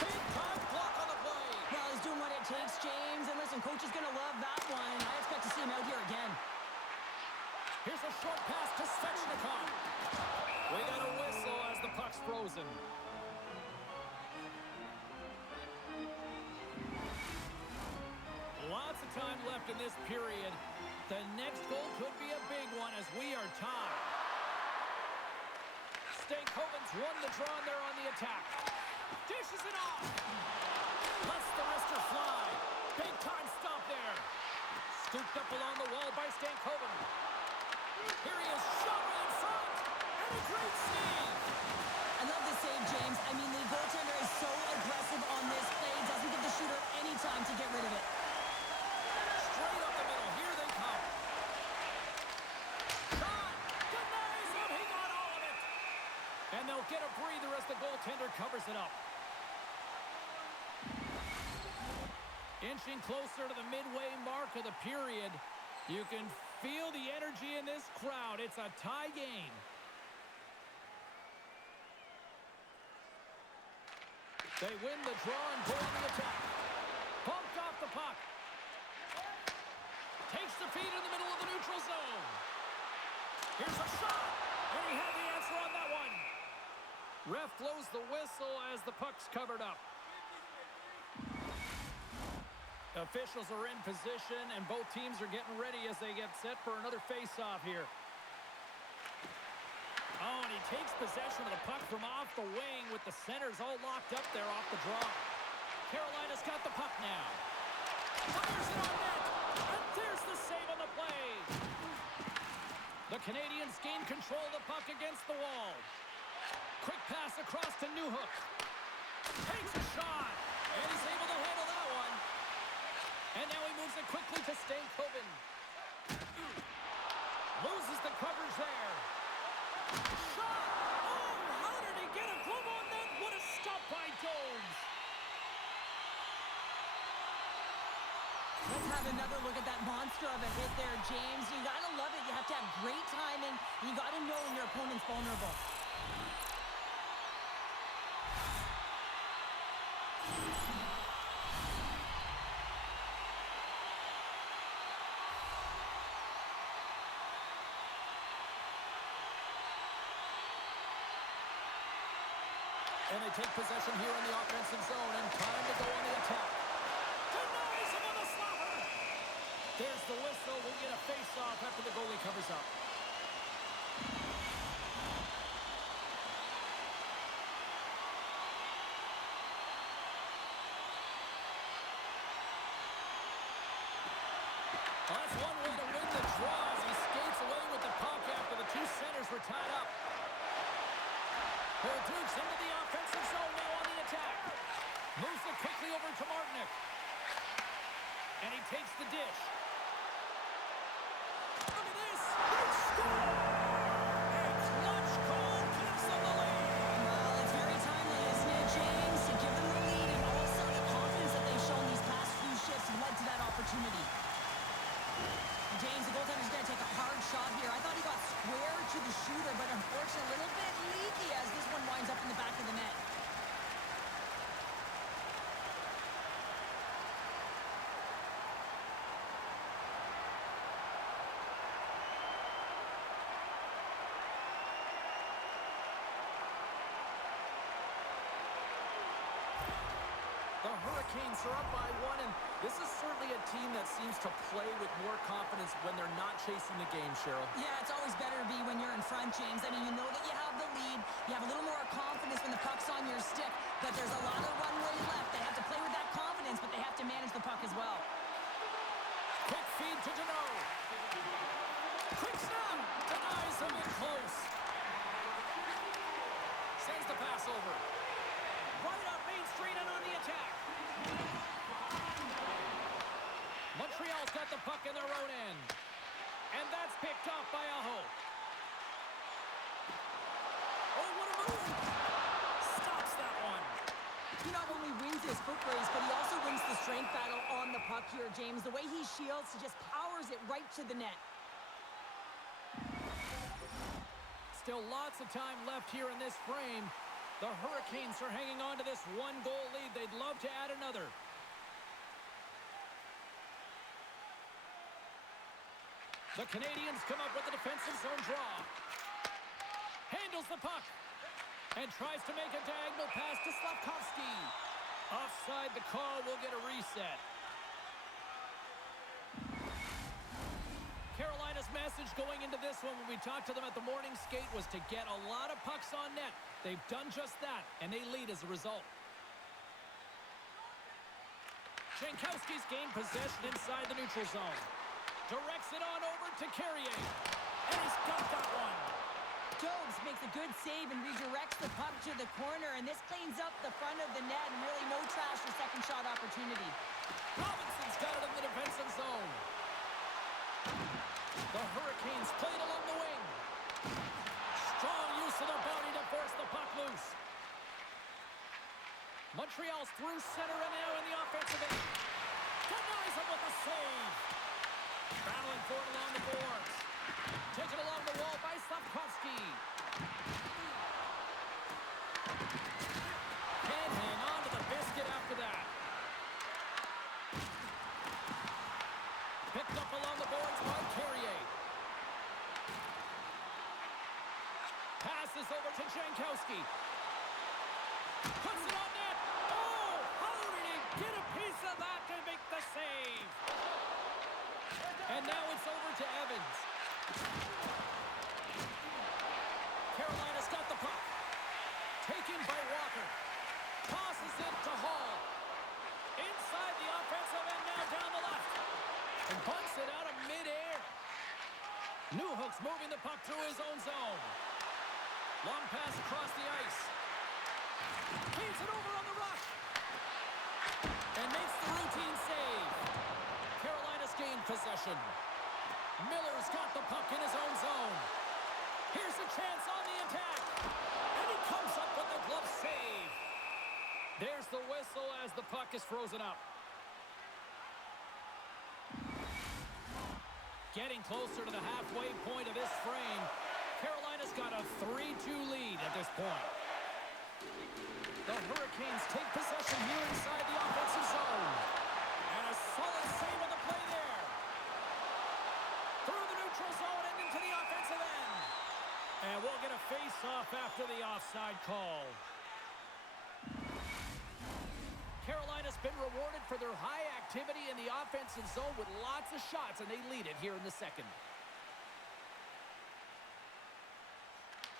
Big time block on the play. Well, he's doing what it takes, James. And listen, coach is going to love that one. I expect to see him out here again. Here's a short pass to Svechnikov. We got a whistle as the puck's frozen. Lots of time left in this period. The next goal could be a big one as we are tied. Stankoven's won the draw and they're on the attack. Dishes it off. Lets the wrister fly. Big time stop there. Scooped up along the wall by Stankoven. Here he is, shot right in front. And a great save. I love the save, James. I mean, the goaltender is so aggressive on this play. Doesn't give the shooter any time to get rid of it. Straight up the middle. Here they come. Shot. Denies him. He got all of it. And they'll get a breather as the goaltender covers it up. Inching closer to the midway mark of the period. You can feel the energy in this crowd. It's a tie game. They win the draw and go on the attack. Bumped off the puck. Takes the feed in the middle of the neutral zone. Here's a shot. And he had the answer on that one. Ref blows the whistle as the puck's covered up. Officials are in position, and both teams are getting ready as they get set for another face-off here. Oh, and he takes possession of the puck from off the wing with the centers all locked up there off the draw. Carolina's got the puck now. Fires it on net, and there's the save on the play. The Canadiens gain control of the puck against the wall. Quick pass across to Newhook. Takes a shot, and he's able to handle that one. And now he moves it quickly to Stankoven. Loses the coverage there. Shot! Oh, how did he get a glove on that? What a stop by Jones. Let's have another look at that monster of a hit there, James. You got to love it. You have to have great timing. You got to know when your opponent's vulnerable. And they take possession here in the offensive zone, and time to go on the attack. Denies him on the slapper. There's the whistle. We'll get a face-off after the goalie covers up. Well, that's one way to win the draw as he skates away with the puck after the two centers were tied up. Dukes into the offensive zone now on the attack. Moves it quickly over to Martinick. And he takes the dish. Look at this. He scores! A clutch goal gives them the lead. Well, it's very timely, isn't it, James? To give them the lead, and also the confidence that they've shown these past few shifts led to that opportunity. James, the goaltender's going to take a hard shot here. I thought he got square to the shooter, but unfortunately a little bit leaky as this one winds up in the back of the net. The Hurricanes are up by 1, and this is certainly a team that seems to play with more confidence when they're not chasing the game, Cheryl. Yeah, it's always better to be when you're in front, James. I mean, you know that you have the lead. You have a little more confidence when the puck's on your stick, but there's a lot of runway left. They have to play with that confidence, but they have to manage the puck as well. Quick feed to Deneau. Quick snap. Denies him in close. Sends the pass over. Right up Main Street and on the attack. Montreal's got the puck in their own end. And that's picked off by Aho. Oh, what a move. Stops that one. He not only wins his foot race, but he also wins the strength battle on the puck here, James. The way he shields, he just powers it right to the net. Still lots of time left here in this frame. The Hurricanes are hanging on to this one-goal lead. They'd love to add another. The Canadiens come up with a defensive zone draw. Handles the puck. And tries to make a diagonal pass to Slavkovsky. Offside, the call will get a reset. Carolina's message going into this one when we talked to them at the morning skate was to get a lot of pucks on net. They've done just that, and they lead as a result. Jankowski's gained possession inside the neutral zone. Directs it on over to Carrier. And he's got that one. Dobes makes a good save and redirects the puck to the corner, and this cleans up the front of the net, and really no trash for second shot opportunity. Robinson's got it in the defensive zone. The Hurricanes played along the wing. Strong use of the body to force the puck loose. Montreal's through center and now in the offensive end. Denies him with a save. Battling for it along the boards. Taken along the wall by Slavkovsky. Can't hang on to the biscuit after that. Picked up along the boards by Carrier. Passes over to Jankowski. Puts it on net. Oh, how did he get a piece of that to make the save? And now it's over to Evans. Carolina's got the puck. Taken by Walker. Tosses it to Hall. Inside the offensive end, now down the left. And bunts it out of midair. Newhook's moving the puck through his own zone. Long pass across the ice. Feeds it over on the rush. And makes the routine save. Carolina's gained possession. Miller's got the puck in his own zone. Here's a chance on the attack. And he comes up with the glove save. There's the whistle as the puck is frozen up. Getting closer to the halfway point of this frame. Carolina's got a 3-2 lead at this point. The Hurricanes take possession here inside the offensive zone. And a solid save on the play there. Through the neutral zone and into the offensive end. And we'll get a face-off after the offside call. Carolina's been rewarded for their high activity in the offensive zone with lots of shots, and they lead it here in the second.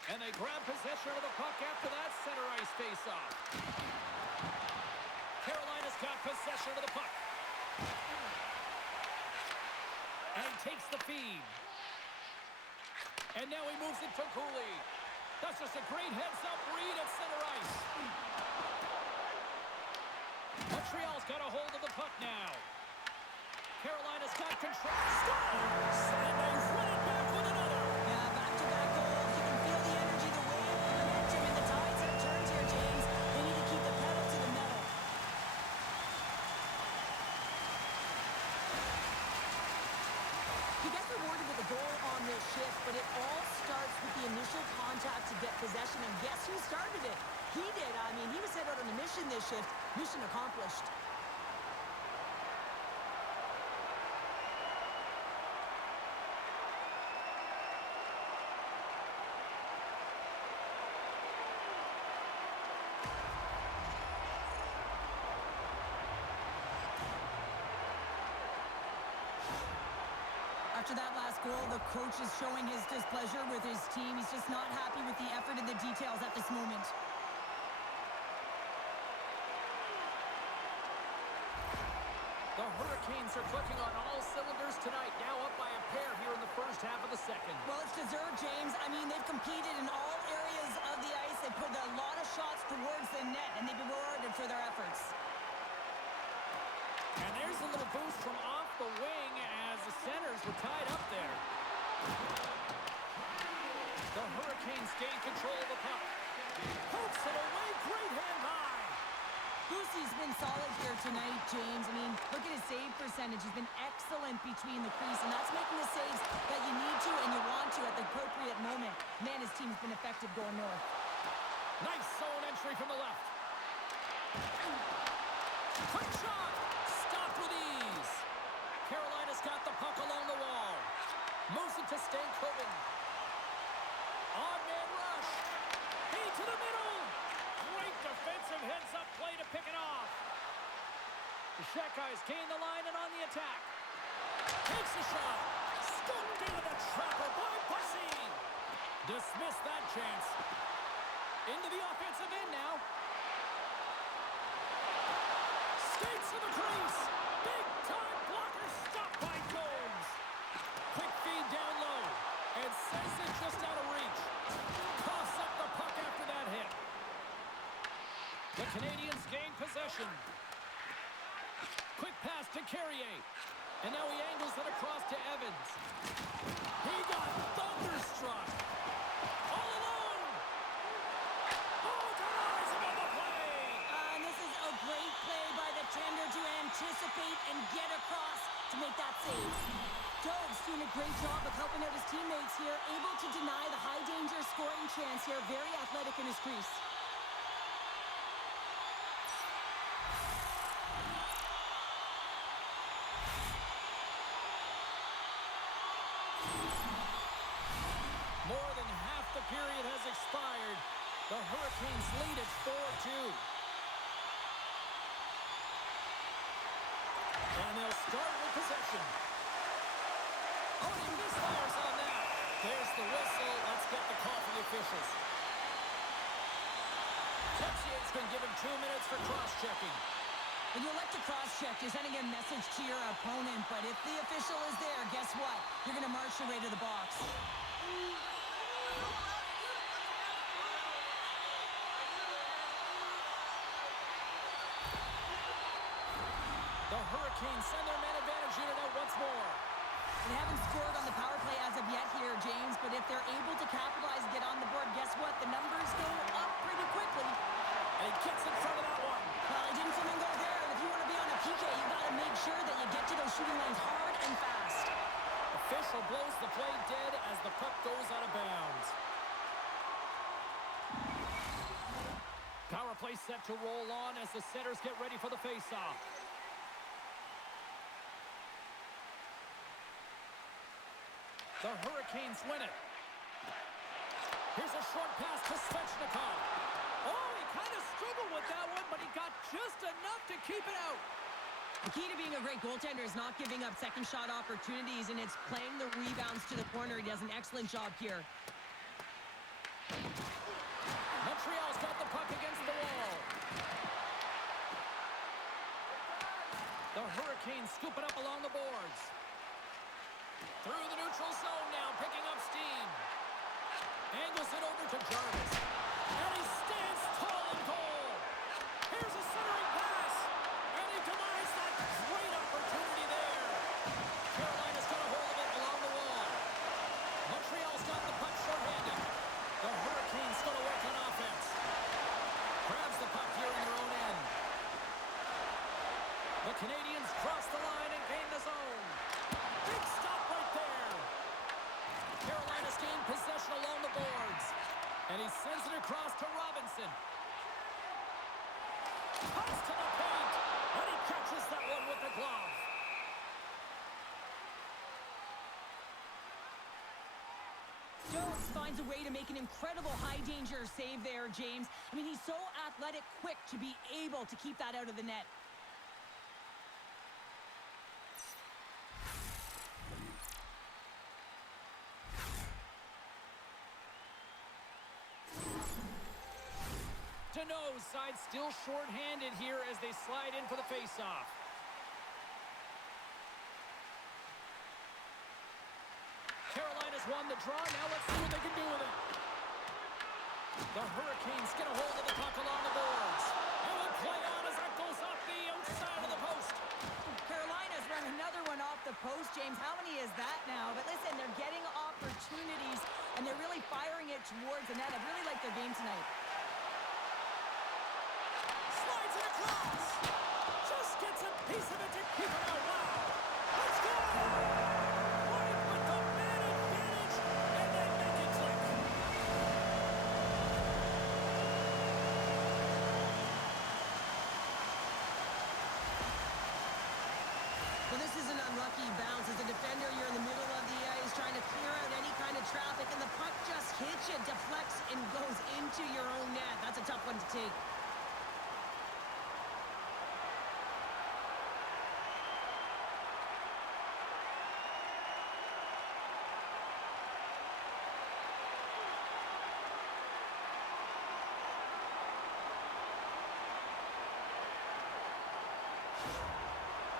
And they grab possession of the puck after that center ice face-off. Carolina's got possession of the puck. And takes the feed. And now he moves it to Cooley. That's just a great heads-up read at center ice. Montreal's got a hold of the puck now. Carolina's got control. Scores! And they run it back with another. Yeah, back-to-back goals. You can feel the energy, the wave, the momentum, and the tides have turned here, James. They need to keep the pedal to the metal. He gets rewarded with a goal on this shift, but it all starts possession this shift. Mission accomplished. After that last goal, the coach is showing his displeasure with his team. He's just not happy with the effort and the details at this moment. The Hurricanes are clicking on all cylinders tonight, now up by a pair here in the first half of the second. Well, it's deserved, James. I mean, they've competed in all areas of the ice. They put a lot of shots towards the net, and they've been rewarded for their efforts. And there's a little boost from off the wing as the centers were tied up there. The Hurricanes gain control of the puck. Hooks it away, great hand high. Boosie's been solid here tonight, James. I mean, look at his save percentage. He's been excellent between the crease, and that's making the saves that you need to and you want to at the appropriate moment. Man, his team's been effective going north. Nice zone entry from the left. Quick shot! Stopped with ease. Carolina's got the puck along the wall. Moves it to Stankoven. On-man rush. Feed to the middle. Great defensive heads-up play to pick it off. The Shackeyes gain the line and on the attack. Takes a shot. Scooped into the trapper by Bussy. Dismissed that chance. Into the offensive end now. Skates to the crease. Big-time blocker stopped by Gomes. Quick feed down low. And sends it just out of reach. Coughs up the puck after that hit. The Canadiens gain possession. Quick pass to Carrier. And now he angles it across to Evans. He got thunderstruck. All alone. Oh, denies him on the play. And this is a great play by the tender to anticipate and get across to make that save. Dove's doing a great job of helping out his teammates here, able to deny the high-danger scoring chance here. Very athletic in his crease. More than half the period has expired. The Hurricanes lead at 4-2. And they'll start with possession. Oh, he misfires on that. There's the whistle. Let's get the call from the officials. Tepsier's going to give him 2 minutes for cross-checking. When you elect to cross-check, you're sending a message to your opponent, but if the official is there, guess what? You're going to march your way to the box. The Hurricanes send their man advantage unit out once more. They haven't scored on the power play as of yet here, James, but if they're able to capitalize and get on the board, guess what? The numbers go up pretty quickly. And he gets in front of that one. Well, he didn't flamingo there, and if you want to be on a PK, you got to make sure that you get to those shooting lanes hard and fast. Official blows the play dead as the puck goes out of bounds. Power play set to roll on as the setters get ready for the face-off. The Hurricanes win it. Here's a short pass to Svechnikov. Oh, he kind of struggled with that one, but he got just enough to keep it out. The key to being a great goaltender is not giving up second shot opportunities, and it's playing the rebounds to the corner. He does an excellent job here. Montreal's got the puck against the wall. The Hurricanes scoop it up along the boards. Through the neutral zone now, picking up steam. Angles it over to Jarvis. And he stands tall in goal. Here's a centering pass. And he denies that great opportunity there. Carolina's got a hold of it along the wall. Montreal's got the puck short-handed. The Hurricanes going to work on offense. Grabs the puck here in their own end. The Canadiens cross the line and gain the zone. Big stop right there. Carolina's gained possession along the boards. And he sends it across to Robinson. with the glove. Jones finds a way to make an incredible high-danger save there, James. I mean, he's so athletic, quick to be able to keep that out of the net. Deneau's side still short-handed here as they slide in for the face-off. Carolina's won the draw. Now let's see what they can do with it. The Hurricanes get a hold of the puck along the boards. And will play on as that goes off the outside of the post. Carolina's run another one off the post, James. How many is that now? But listen, they're getting opportunities, and they're really firing it towards the net. I really like their game tonight. Slides it across. Just gets a piece of it to keep it out. Wow. Let's go. Right with the man advantage, and they make it click. Well, this is an unlucky bounce. As a defender, you're in the middle of the ice trying to clear out any kind of traffic, and the puck just hits you, deflects, and goes into your own net. That's a tough one to take.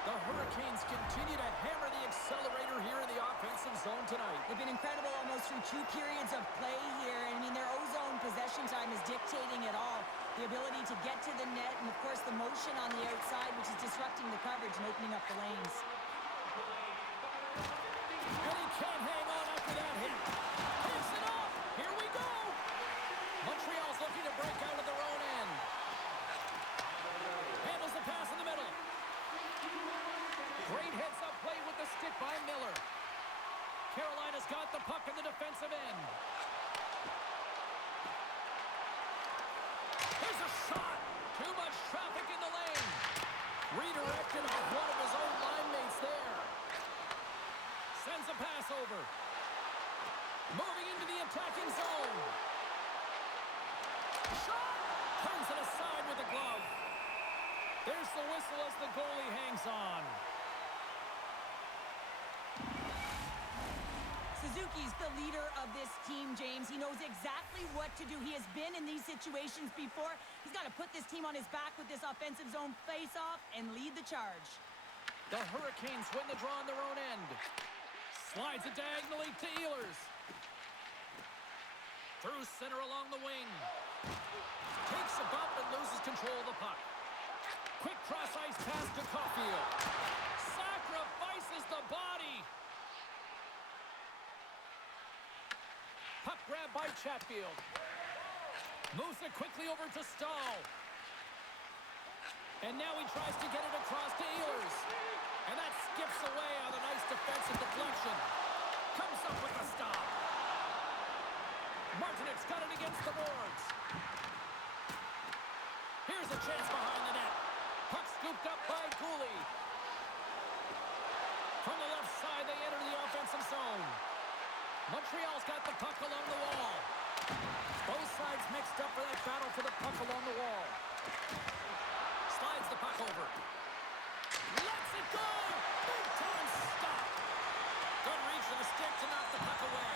The Hurricanes continue to hammer the accelerator here in the offensive zone tonight. They've been incredible almost through 2 periods of play here. I mean, their O-zone possession time is dictating it all. The ability to get to the net and, of course, the motion on the outside, which is disrupting the coverage and opening up the lanes. And he can't hang on after that hit. Pass it off. Here we go. Montreal's looking to break out of their own end. Handles the pass in the middle. Great heads-up play with the stick by Miller. Carolina's got the puck in the defensive end. There's a shot. Too much traffic in the lane. Redirected off one of his own line mates there. Sends a pass over. Moving into the attacking zone. Shot! Turns it aside with the glove. There's the whistle as the goalie hangs on. Suzuki's the leader of this team, James. He knows exactly what to do. He has been in these situations before. He's got to put this team on his back with this offensive zone face-off and lead the charge. The Hurricanes win the draw on their own end. Slides it diagonally to Ehlers. Through center along the wing. Takes a bump and loses control of the puck. Quick cross-ice pass to Caulfield. Sacrifices the body. Puck grab by Chatfield. Moves it quickly over to Stahl. And now he tries to get it across to Ehlers. And that skips away on a nice defensive deflection. Comes up with a stop. Martinek's got it against the boards. Here's a chance behind the net. Puck scooped up by Cooley. From the left side, they enter the offensive zone. Montreal's got the puck along the wall. Both sides mixed up for that battle for the puck along the wall. Slides the puck over. Lets it go! Big time stop! Good reach for the stick to knock the puck away.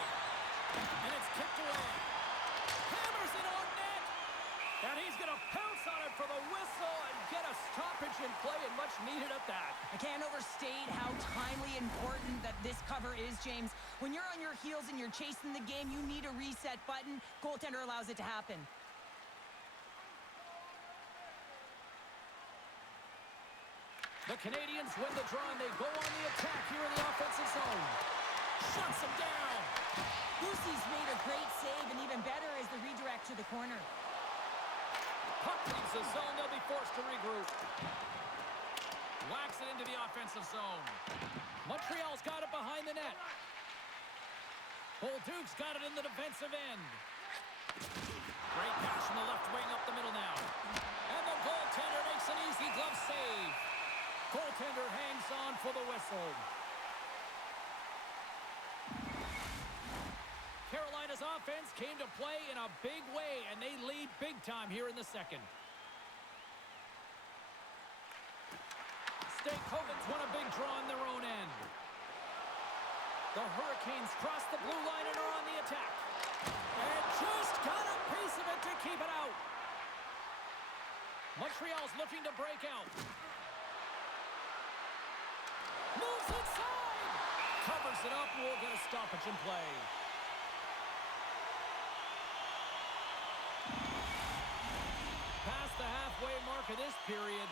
And it's kicked away. Hammers it on net! And he's going to pounce on it for the whistle and get a stoppage in play, and much needed at that. I can't overstate how timely important that this cover is, James. When you're on your heels and you're chasing the game, you need a reset button. Goaltender allows it to happen. The Canadiens win the draw, and they go on the attack here in the offensive zone. Shuts him down. Lucy's made a great save, and even better is the redirect to the corner. Puck leaves the zone. They'll be forced to regroup. Whacks it into the offensive zone. Montreal's got it behind the net. Bolduc's got it in the defensive end. Great pass from the left wing up the middle now. And the goaltender makes an easy glove save. Goaltender hangs on for the whistle. Carolina's offense came to play in a big way, and they lead big time here in the second. Stakehoven's won a big draw in their own end. The Hurricanes cross the blue line and are on the attack. And just got a piece of it to keep it out. Montreal's looking to break out. Moves inside. Covers it up. We'll get a stoppage in play. Past the halfway mark of this period.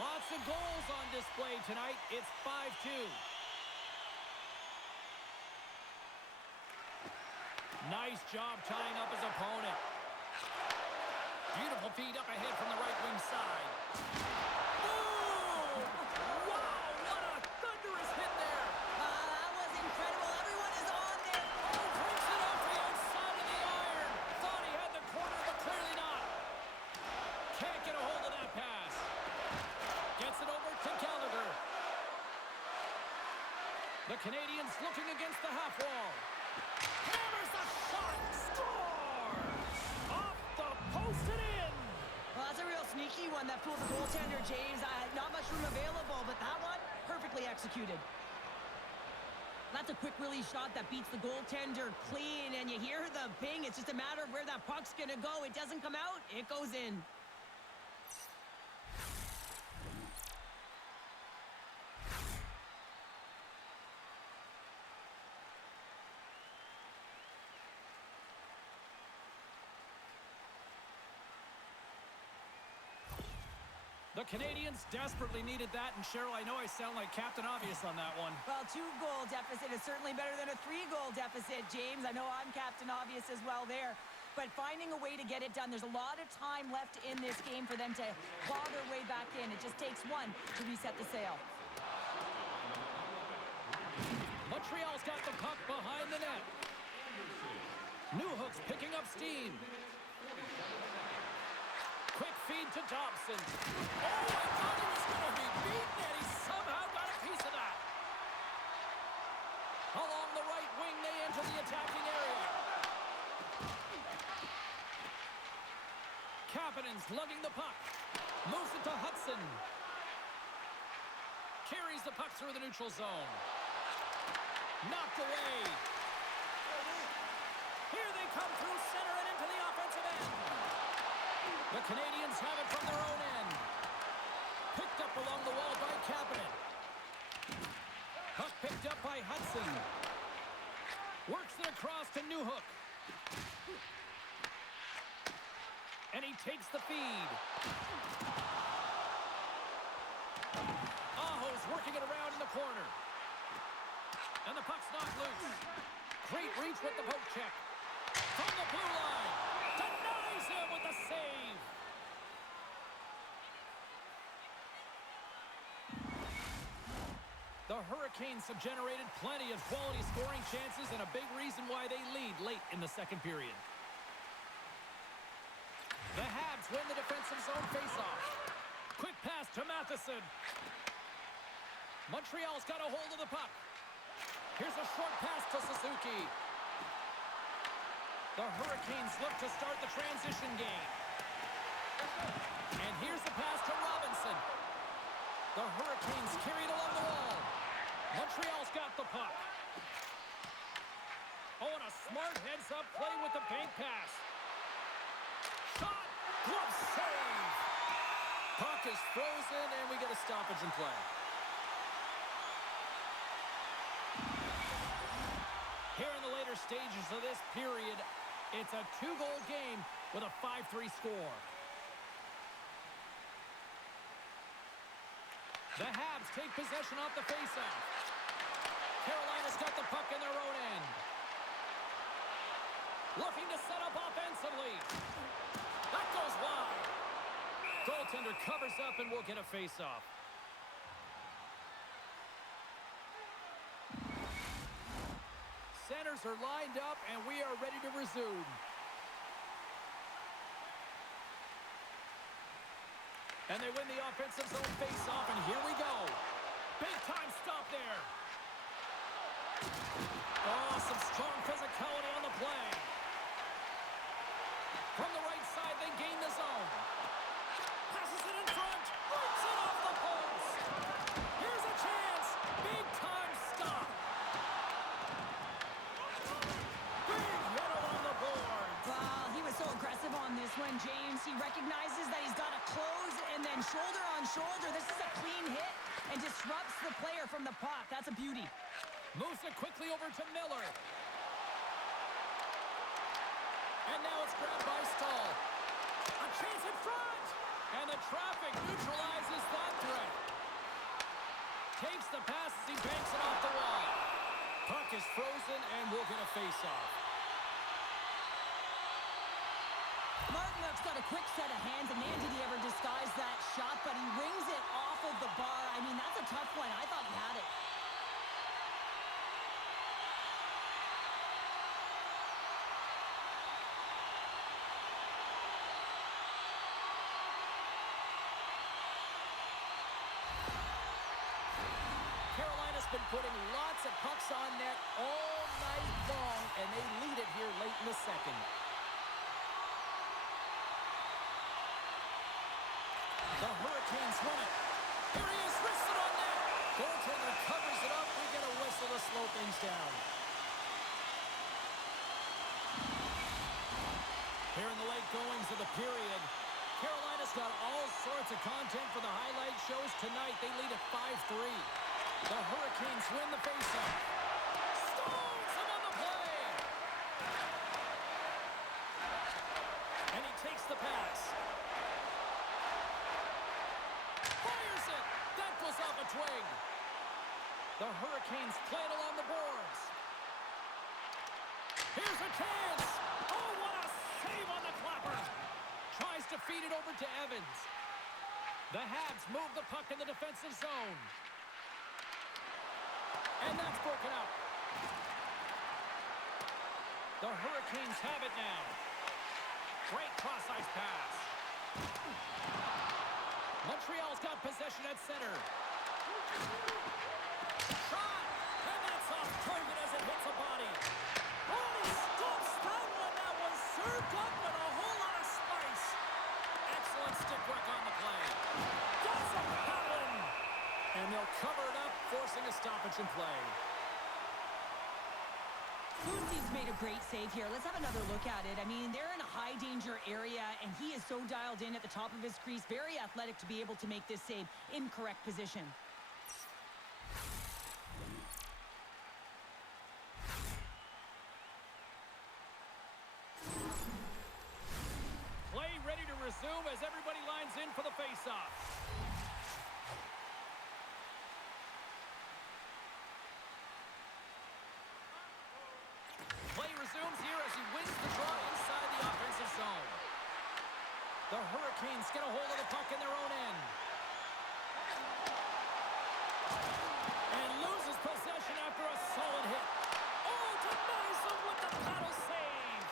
Lots of goals on display tonight. It's 5-2. Nice job tying up his opponent. Beautiful feed up ahead from the right wing side. Boom! Wow, what a thunderous hit there. That was incredible. Everyone is on there. Oh, brings it off the outside of the iron. Thought he had the corner, but clearly not. Can't get a hold of that pass. Gets it over to Gallagher. The Canadiens looking against the half wall. Hammers the shot. Scores! Off the post and in. Well, that's a real sneaky one that fooled the goaltender, James. Not much room available, but that one, perfectly executed. That's a quick release shot that beats the goaltender clean, and you hear the ping. It's just a matter of where that puck's going to go. It doesn't come out. It goes in. The Canadiens desperately needed that, and Cheryl, I know I sound like Captain Obvious on that one. Well, 2-goal deficit is certainly better than a 3-goal deficit, James. I know I'm Captain Obvious as well there. But finding a way to get it done, there's a lot of time left in this game for them to claw their way back in. It just takes one to reset the sail. Montreal's got the puck behind the net. Newhook's picking up steam. Quick feed to Dobson. Oh, I thought he was going to be beaten, and he somehow got a piece of that. Along the right wing, they enter the attacking area. Kapanen's lugging the puck. Moves it to Hudson. Carries the puck through the neutral zone. Knocked away. Here they come through center and into the offensive end. The Canadiens have it from their own end. Picked up along the wall by Kapanen. Puck picked up by Hudson. Works it across to Newhook. And he takes the feed. Aho's working it around in the corner. And the puck's knocked loose. Great reach with the poke check. From the blue line. Denies him with the save. The Hurricanes have generated plenty of quality scoring chances and a big reason why they lead late in the second period. The Habs win the defensive zone faceoff. Quick pass to Matheson. Montreal's got a hold of the puck. Here's a short pass to Suzuki. The Hurricanes look to start the transition game. And here's the pass to Robinson. The Hurricanes carry it along the wall. Montreal's got the puck. Oh, and a smart heads-up play with the bank pass. Shot! Glove save! Puck is frozen, and we get a stoppage in play. Here in the later stages of this period, it's a 2-goal game with a 5-3 score. The Habs take possession off the faceoff. Carolina's got the puck in their own end. Looking to set up offensively. That goes wide. Goaltender covers up and we'll get a faceoff. Centers are lined up and we are ready to resume. And they win the offensive zone face-off, and here we go. Big-time stop there. Oh, some strong physicality on the play. From the right side, they gain the zone. Passes it in front. Rips it off the post. Here's a chance. Big-time stop. Big hitter on the board. Wow, he was so aggressive on this one, James. He recognizes that he's got to close and then shoulder on shoulder. This is a clean hit and disrupts the player from the puck. That's a beauty. Moves it quickly over to Miller. And now it's grabbed by Stahl. A chance in front. And the traffic neutralizes that threat. Takes the pass as he banks it off the wall. Puck is frozen and we'll get a face-off. Martinuk's got a quick set of hands, and man, did he ever disguise that shot, but he rings it off of the bar. I mean, that's a tough one. I thought he had it. Carolina's been putting lots of pucks on net all night long, and they lead it here late in the second. The Hurricanes win it. Here he is, wrists it on net. Goaltender covers it up. We get a whistle to slow things down. Here in the late goings of the period, Carolina's got all sorts of content for the highlight shows tonight. They lead at 5-3. The Hurricanes win the faceoff. Stones him on the play. And he takes the pass. Fires it. That goes off a twig. The Hurricanes play it along the boards. Here's a chance. Oh, what a save on the clapper. Tries to feed it over to Evans. The Habs move the puck in the defensive zone. And that's broken up. The Hurricanes have it now. Great cross-ice pass. Montreal's got possession at center. Shot! And that's off target as it hits a body. Oh, he stops that one. That was served up with a whole lot of spice. Excellent stick work on the play. Doesn't happen. And they'll cover it up, forcing a stoppage in play. Lucy's made a great save here. Let's have another look at it. I mean, they're in a high-danger area, and he is so dialed in at the top of his crease. Very athletic to be able to make this save in correct position. Play ready to resume as everybody lines in for the face-off. Play resumes here as he wins the draw inside the offensive zone. The Hurricanes get a hold of the puck in their own end. And loses possession after a solid hit. Oh, denies him with the paddle save.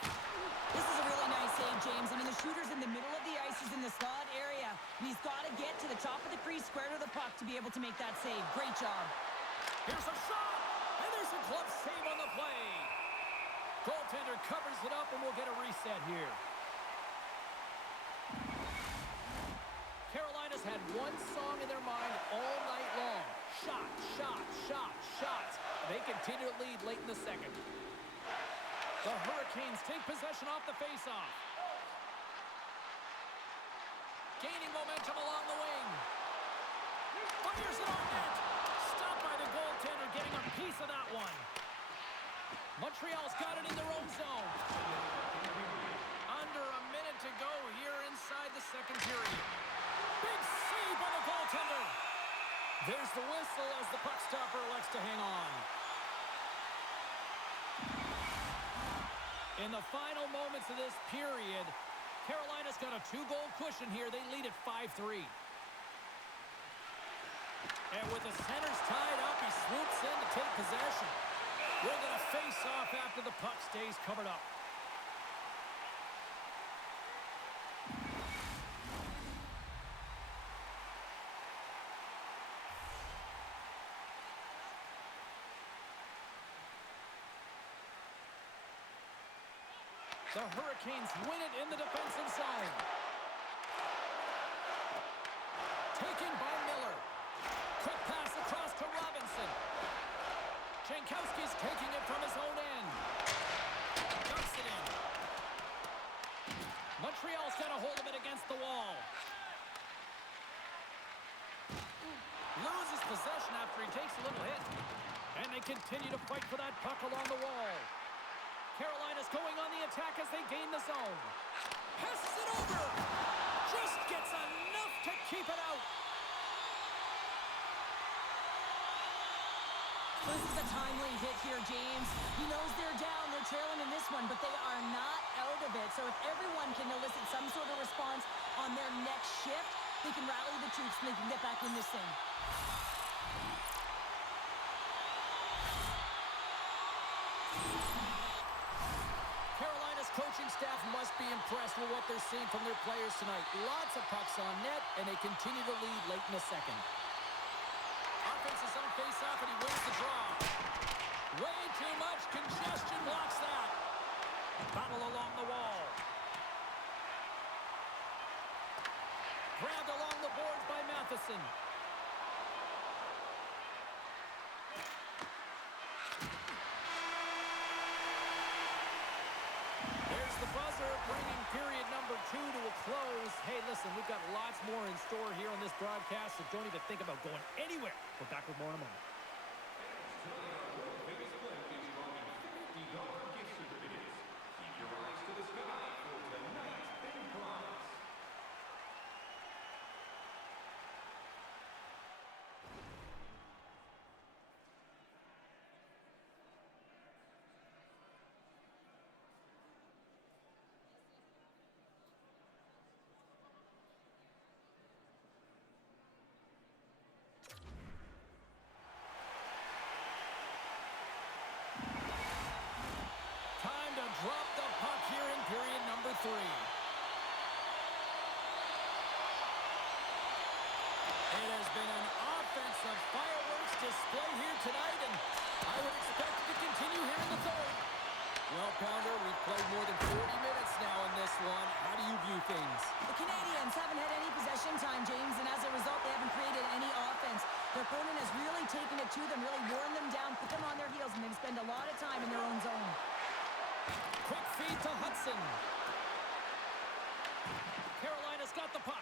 This is a really nice save, James. I mean, the shooter's in the middle of the ice. He's in the slot area. And he's got to get to the top of the crease, square to the puck to be able to make that save. Great job. Here's a shot. And there's a glove save on the play. Goaltender covers it up, and we'll get a reset here. Carolina's had one song in their mind all night long. Shot, shot, shot, shots. They continue to lead late in the second. The Hurricanes take possession off the faceoff. Gaining momentum along the wing. Fires it on net. Stopped by the goaltender, getting a piece of that one. Montreal's got it in their own zone. Under a minute to go here inside the second period. Big save by the goaltender. There's the whistle as the puck stopper elects to hang on. In the final moments of this period, Carolina's got a 2-goal cushion here. They lead at 5-3. And with the centers tied up, he swoops in to take possession. We're going to face off after the puck stays covered up. The Hurricanes win it in the defensive zone. Taken by Miller. Quick pass across to Robinson. Jankowski's taking it from his own end. Dumps it in. Montreal's got a hold of it against the wall. Loses possession after he takes a little hit. And they continue to fight for that puck along the wall. Carolina's going on the attack as they gain the zone. Passes it over. Just gets enough to keep it out. This is a timely hit here, James. He knows they're down. They're trailing in this one, but they are not out of it. So if everyone can elicit some sort of response on their next shift, they can rally the troops and they can get back in this thing. Carolina's coaching staff must be impressed with what they're seeing from their players tonight. Lots of pucks on net, and they continue to lead late in the second. Offense is on face-off, and he wins the draw. Way too much congestion blocks that. Battle along the wall. Grabbed along the boards by Matheson. There's the buzzer, bringing period number 2 to a close. Hey, listen, we've got lots more in store here on this broadcast, so don't even think about going anywhere. We're back with more in a moment. Drop the puck here in period number 3. It has been an offensive fireworks display here tonight, and I would expect it to continue here in the third. Well, Pounder, we've played more than 40 minutes now in this one. How do you view things? The Canadiens haven't had any possession time, James, and as a result, they haven't created any offense. Their opponent has really taken it to them, really worn them down, put them on their heels, and they've spent a lot of time in their own zone. Quick feed to Hudson. Carolina's got the puck.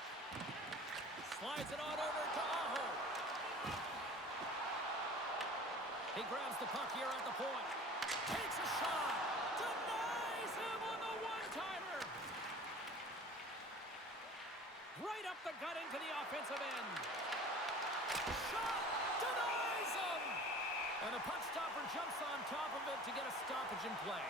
Slides it on over to Aho. He grabs the puck here at the point. Takes a shot. Denies him on the one-timer. Right up the gut into the offensive end. Shot. Denies him. And the puck stopper jumps on top of it to get a stoppage in play.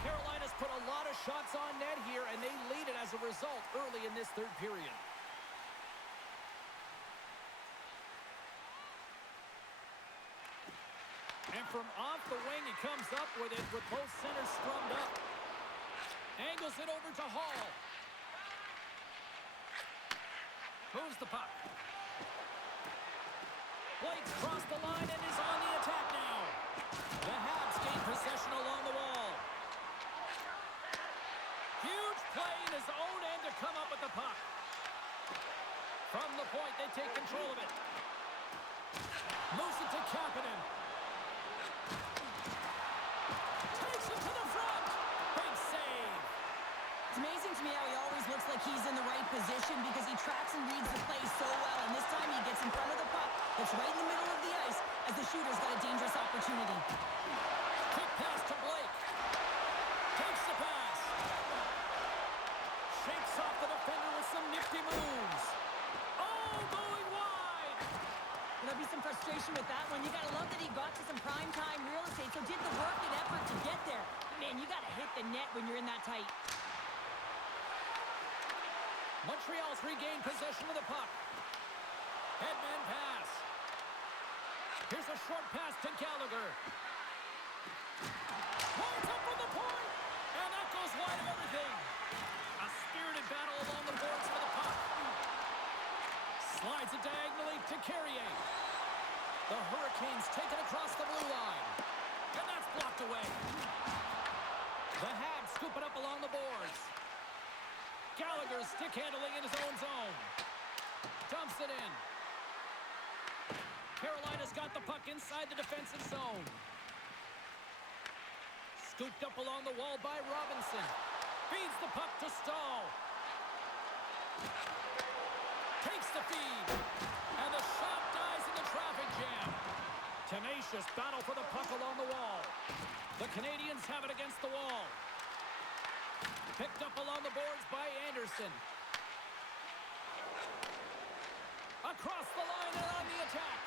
Carolina's put a lot of shots on net here, and they lead it as a result early in this third period. And from off the wing, he comes up with it with both centers strummed up. Angles it over to Hall. Moves the puck. Blake's crossed the line and is on the attack now. The Habs gain possession along the wall. Huge play in his own end to come up with the puck. From the point, they take control of it. Moves it to Kapanen. Takes it to the front. Big save. It's amazing to me how he always looks like he's in the right position because he tracks and reads the play so well. And this time he gets in front of the puck. It's right in the middle of the ice as the shooter's got a dangerous opportunity. Quick pass to Blake. Takes the pass. Shakes off the defender with some nifty moves. Oh, going wide. There'll be some frustration with that one. You got to love that he got to some primetime real estate, so did the work and effort to get there. Man, you got to hit the net when you're in that tight. Montreal's regained possession of the puck. Headman pass. Here's a short pass to Gallagher. Winds up from the point, and that goes wide of everything. A spirited battle along the boards for the puck. Slides it diagonally to Carrier. The Hurricanes take it across the blue line. And that's blocked away. The Habs scoop it up along the boards. Gallagher stick handling in his own zone. Dumps it in. Carolina's got the puck inside the defensive zone. Scooped up along the wall by Robinson. Feeds the puck to Stahl. Takes the feed. And the shot dies in the traffic jam. Tenacious battle for the puck along the wall. The Canadiens have it against the wall. Picked up along the boards by Anderson. Across the line and on the attack.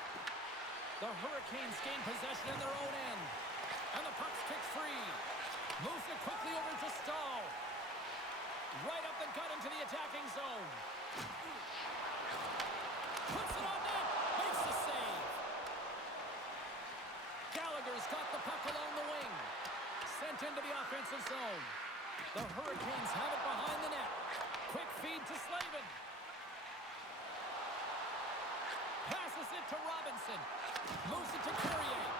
The Hurricanes gain possession in their own end. And the puck's kicked free. Moves it quickly over to Stahl. Right up the gut into the attacking zone. Puts it on net. Makes the save. Gallagher's got the puck along the wing. Sent into the offensive zone. The Hurricanes have it behind the net. Quick feed to Slavin. Passes it to Robinson. Moves it to Carrier.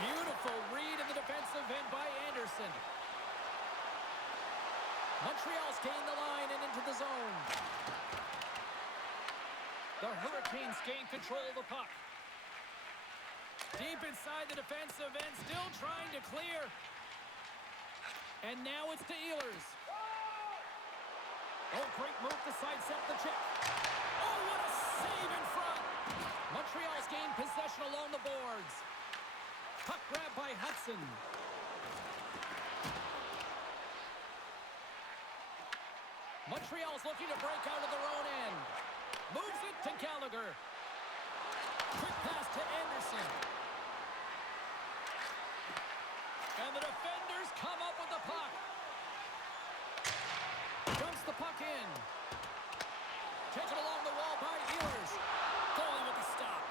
Beautiful read in the defensive end by Anderson. Montreal's gained the line and into the zone. The Hurricanes gain control of the puck. Deep inside the defensive end, still trying to clear. And now it's to Ehlers. Oh, great move to sidestep the check. Oh, what a save in front. Montreal's gained possession along the boards. Puck grab by Hudson. Montreal's looking to break out of their own end. Moves it to Gallagher. Quick pass to Anderson. And the defenders come up with the puck. Dumps the puck in. Taken along the wall by Ehlers. Goalie with the stop.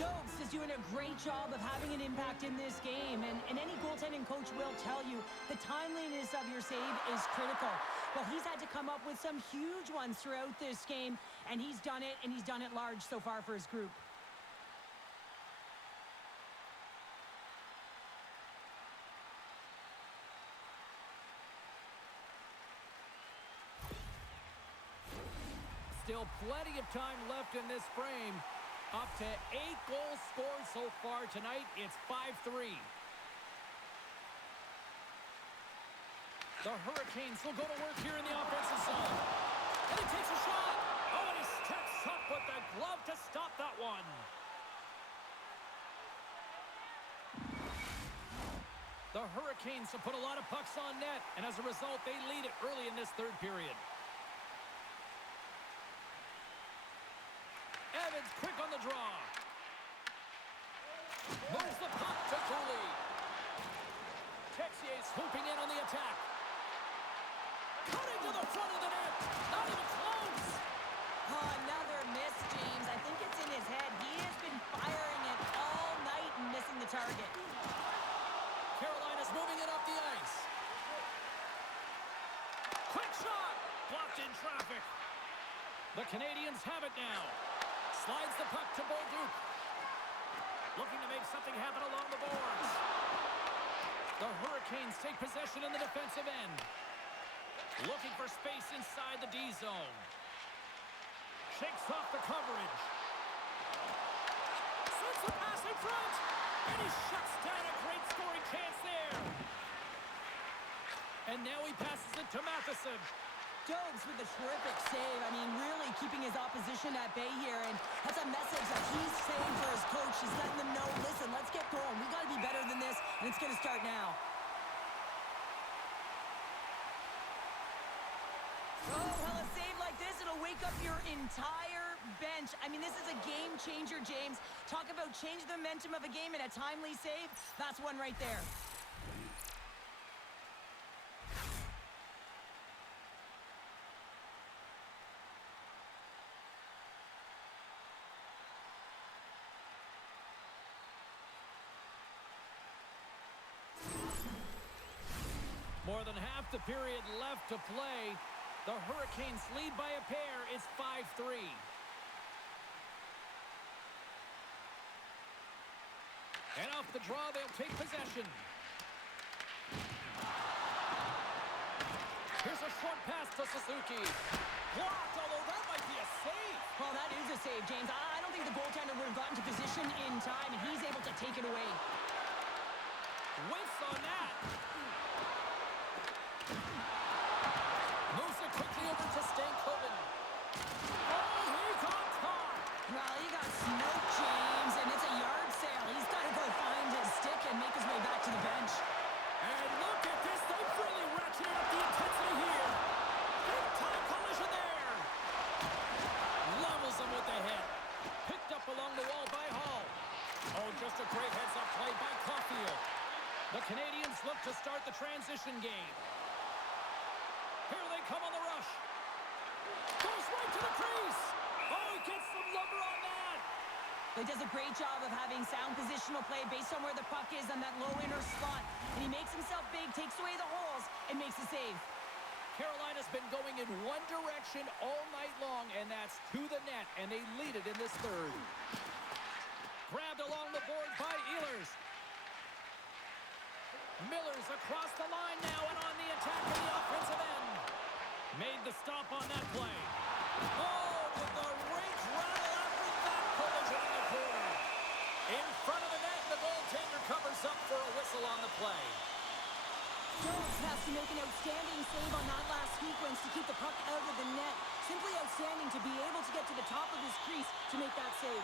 Dokes is doing a great job of having an impact in this game, and any goaltending coach will tell you the timeliness of your save is critical. Well, he's had to come up with some huge ones throughout this game, and he's done it, and he's done it large so far for his group. Still plenty of time left in this frame. Up to 8 goals scored so far tonight. It's 5-3. The Hurricanes will go to work here in the offensive zone. And he takes a shot. Oh, and he steps up with the glove to stop that one. The Hurricanes have put a lot of pucks on net, and as a result, they lead it early in this third period. Evans quick on the draw. Moves the puck to Cooley. Texier swooping in on the attack. Cutting to the front of the net. Not even close. Oh, another miss, James. I think it's in his head. He has been firing it all night and missing the target. Carolina's moving it up the ice. Quick shot. Blocked in traffic. The Canadiens have it now. Slides the puck to Bolduc. Looking to make something happen along the boards. The Hurricanes take possession in the defensive end. Looking for space inside the D zone. Shakes off the coverage. Sends the pass in front. And he shuts down a great scoring chance there. And now he passes it to Matheson. Dokes with a terrific save. I mean, really keeping his opposition at bay here. And that's a message that he's saying for his coach. He's letting them know, listen, let's get going. We got to be better than this, and it's going to start now. Oh, well, a save like this, it'll wake up your entire bench. I mean, this is a game changer, James. Talk about change the momentum of a game and a timely save. That's one right there. More than half the period left to play. The Hurricanes lead by a pair. It's 5-3. And off the draw, they'll take possession. Here's a short pass to Suzuki. Blocked, although that might be a save. Well, that is a save, James. I don't think the goaltender would have gotten to position in time, and he's able to take it away. Whiffs on that. Moves it quickly over to Stankoven. Oh, he's on top. Well, he got smoked, James, and it's a yard sale. He's got to go find his stick and make his way back to the bench. And look at this. They've really ratcheted up the intensity here. Big time collision there. Levels him with the hit. Picked up along the wall by Hall. Oh, just a great heads-up play by Caulfield. The Canadiens look to start the transition game. Here they come on the rush. Goes right to the crease. Oh, he gets some lumber on that. He does a great job of having sound positional play based on where the puck is on that low inner slot. And he makes himself big, takes away the holes, and makes a save. Carolina's been going in one direction all night long, and that's to the net, and they lead it in this third. Grabbed along the board by Ehlers. Miller's across the line now and on the attack in the offensive end. Made the stop on that play. Oh, with the rage rattle after that collision in the corner. In front of the net, the goaltender covers up for a whistle on the play. Jones has to make an outstanding save on that last sequence to keep the puck out of the net. Simply outstanding to be able to get to the top of his crease to make that save.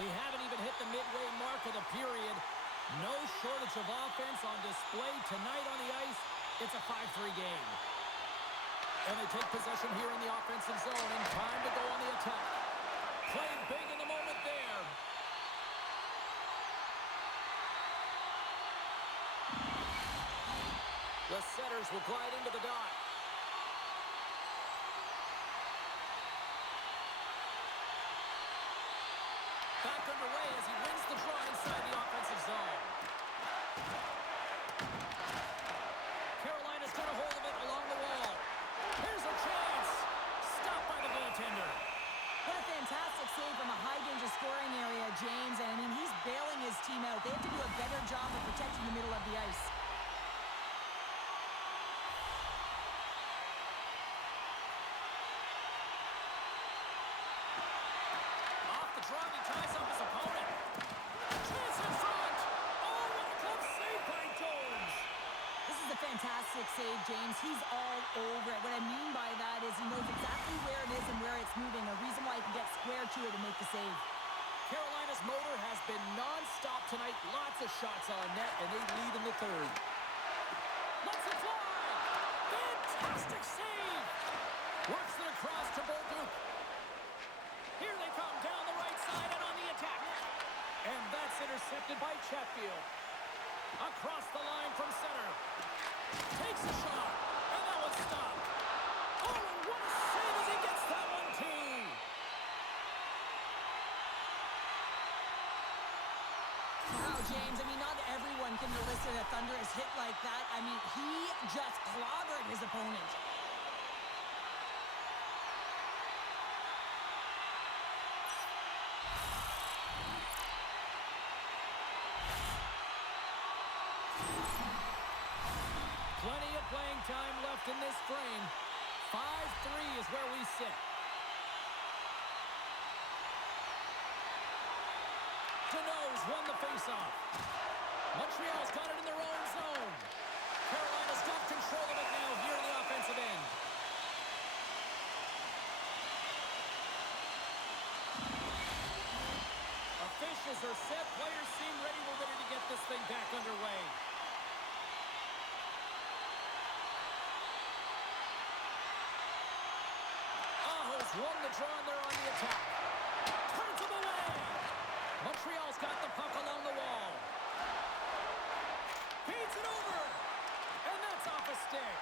We haven't even hit the midway mark of the period. No shortage of offense on display tonight on the ice. It's a 5-3 game. And they take possession here in the offensive zone, and time to go on the attack. Playing big in the moment there. The setters will glide into the dot. Back underway as he wins the draw inside the offensive zone. Carolina's got a hold of it along the wall. Here's a chance. Stopped by the goaltender. What a fantastic save from a high-danger scoring area, James. And, I mean, he's bailing his team out. They have to do a better job of protecting the middle of the ice. Off the draw, he ties up his opponent. Chance in front. Oh, what a glove save by Jones. This is a fantastic save, James. He's all over it. What I mean by that is he knows exactly where it is and where it's moving, a reason why he can get square to it and make the save. Carolina's motor has been non-stop tonight. Lots of shots on net, and they lead in the third. Lets it fly. Fantastic save. Works it across to Bolduc. Here they come down the right side and on the attack. And that's intercepted by Chatfield. Across the line from center. Takes a shot. And that one's stopped. Oh, and what a save as he gets that one, too. Wow, James, I mean, not everyone can elicit a thunderous hit like that. I mean, he just clobbered his opponent. Plenty of playing time left in this frame. 5-3 is where we sit. Deneau's won the faceoff. Montreal's got it in their own zone. Carolina's got control of it now here in the offensive end. Officials are set. Players seem ready. We're ready to get this thing back underway. Won the draw and they're on the attack. Turns him away. Montreal's got the puck along the wall. Feeds it over. And that's off a stick.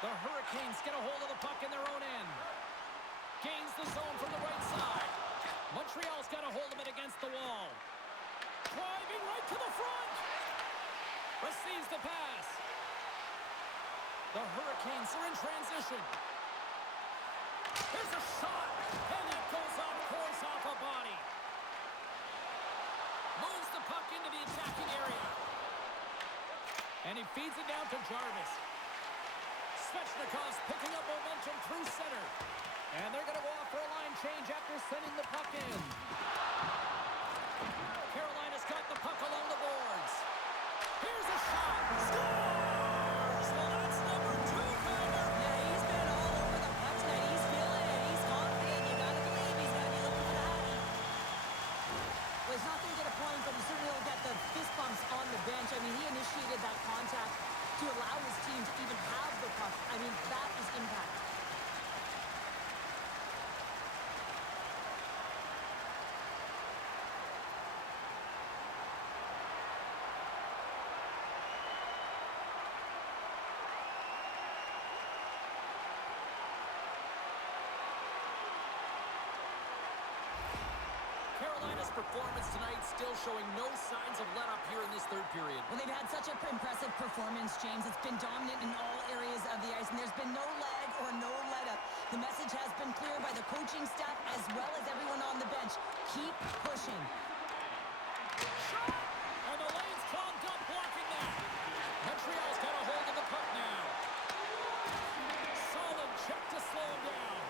The Hurricanes get a hold of the puck in their own end. Gains the zone from the right side. got a hold of it against the wall. Driving right to the front. Receives the pass. The Hurricanes are in transition. Here's a shot. And it goes off course off a body. Moves the puck into the attacking area. And he feeds it down to Jarvis. Svechnikov's picking up momentum through center. And they're going to go off for a line change after sending the puck in. Carolina's got the puck along the boards. Here's a shot. Scores! Well, that's number 2, Tyler. Yeah, he's been all over the puck tonight. He's feeling it. He's confident. You got to believe he's going to be looking for that. Well, he's not going to get a point, but he certainly will get the fist bumps on the bench. I mean, he initiated that contact to allow his team to even have the puck. I mean, that is impact. Carolina's performance tonight still showing no signs of let-up here in this third period. Well, they've had such an impressive performance, James. It's been dominant in all areas of the ice, and there's been no lag or no let-up. The message has been clear by the coaching staff as well as everyone on the bench. Keep pushing. Shot! And the lane's clogged up blocking that. Montreal's got a hold of the puck now. Solid check to slow him down.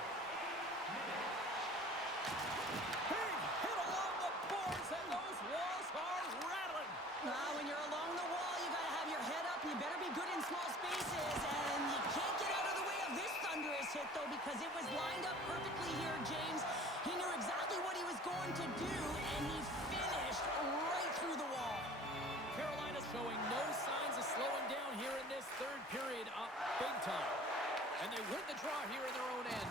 Big hit along the boards, and those walls are rattling. When you're along the wall, you got to have your head up. You better be good in small spaces, and you can't get out of the way of this thunderous hit, though, because it was lined up perfectly here, James. He knew exactly what he was going to do, and he finished right through the wall. Carolina's showing no signs of slowing down here in this third period, up big time. And they win the draw here in their own end.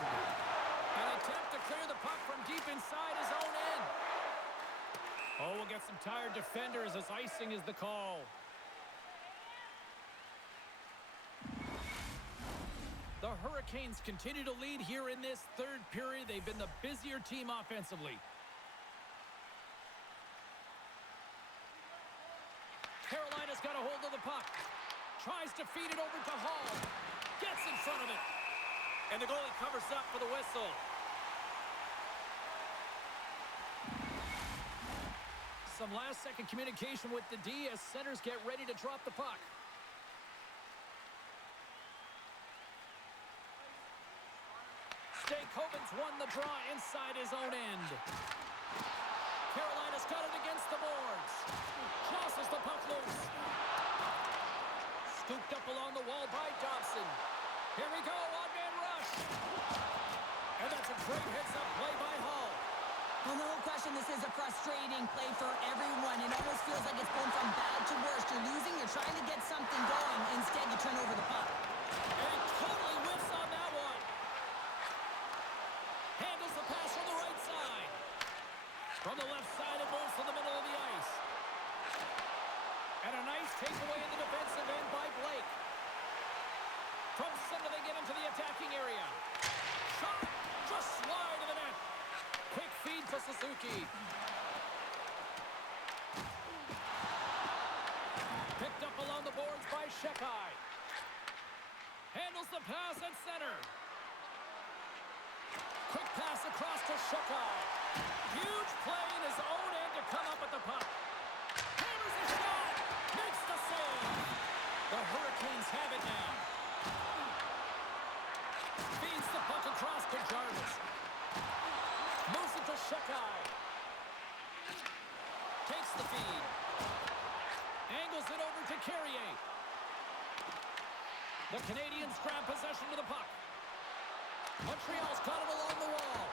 An attempt to clear the puck from deep inside his own end. Oh, we'll get some tired defenders as icing is the call. The Hurricanes continue to lead here in this third period. They've been the busier team offensively. Carolina's got a hold of the puck. Tries to feed it over to Hall. Gets in front of it. And the goalie covers up for the whistle. Some last-second communication with the D as centers get ready to drop the puck. Stankoven's won the draw inside his own end. Carolina's got it against the boards. Tosses the puck loose. Scooped up along the wall by Dobson. Here we go, one-man rush. And that's a great heads-up play by Hall. Well, no question, this is a frustrating play for everyone. It almost feels like it's going from bad to worse. You're losing, you're trying to get something going. Instead, you turn over the puck. And he totally whiffs on that one. Handles the pass from the right side. From the left side, it moves to the middle of the ice. And a nice takeaway in the defensive end by Blake. From center, they get into the attacking area. Shot, just wide of the net. Quick feed to Suzuki. Picked up along the boards by Shekai. Handles the pass at center. Quick pass across to Shekai. Huge play in his own end to come up with the puck. Hammers the shot. Makes the save. The Hurricanes have it now. Feeds the puck across to Jarvis. Moves it to Shekai. Takes the feed. Angles it over to Carrier. The Canadiens grab possession to the puck. Montreal's got it along the wall.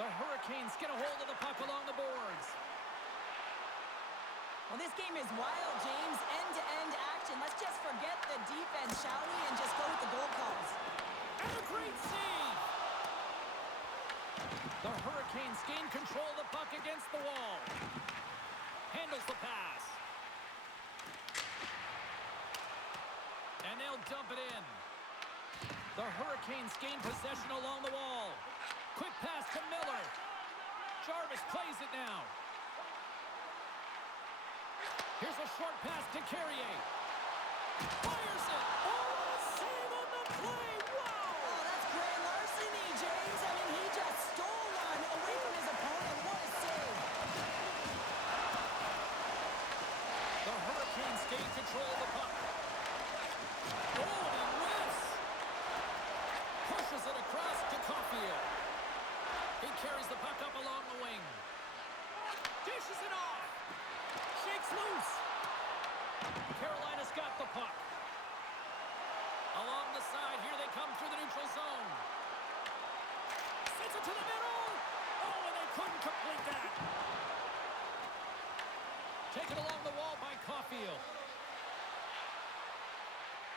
The Hurricanes get a hold of the puck along the boards. Well, this game is wild, James. End-to-end action. Let's just forget the defense, shall we, and just go with the goal calls. And a great save! The Hurricanes gain control of the puck against the wall. Handles the pass. And they'll dump it in. The Hurricanes gain possession along the wall. Quick pass to Miller. Jarvis Plays it now. Here's a short pass to Carrier. Fires it. Oh, what a save on the play. Wow. Oh, that's grand larceny, James. I mean, he just stole one away from his opponent. What a save. The Hurricanes gain control of the puck. Oh, and he whiffs. Pushes it across to Caulfield. He carries the puck up along the wing. Dishes it off. Shakes loose. Carolina's got the puck. Along the side, here they come through the neutral zone. Sends it to the middle. Oh, and they couldn't complete that. Taken along the wall by Caulfield.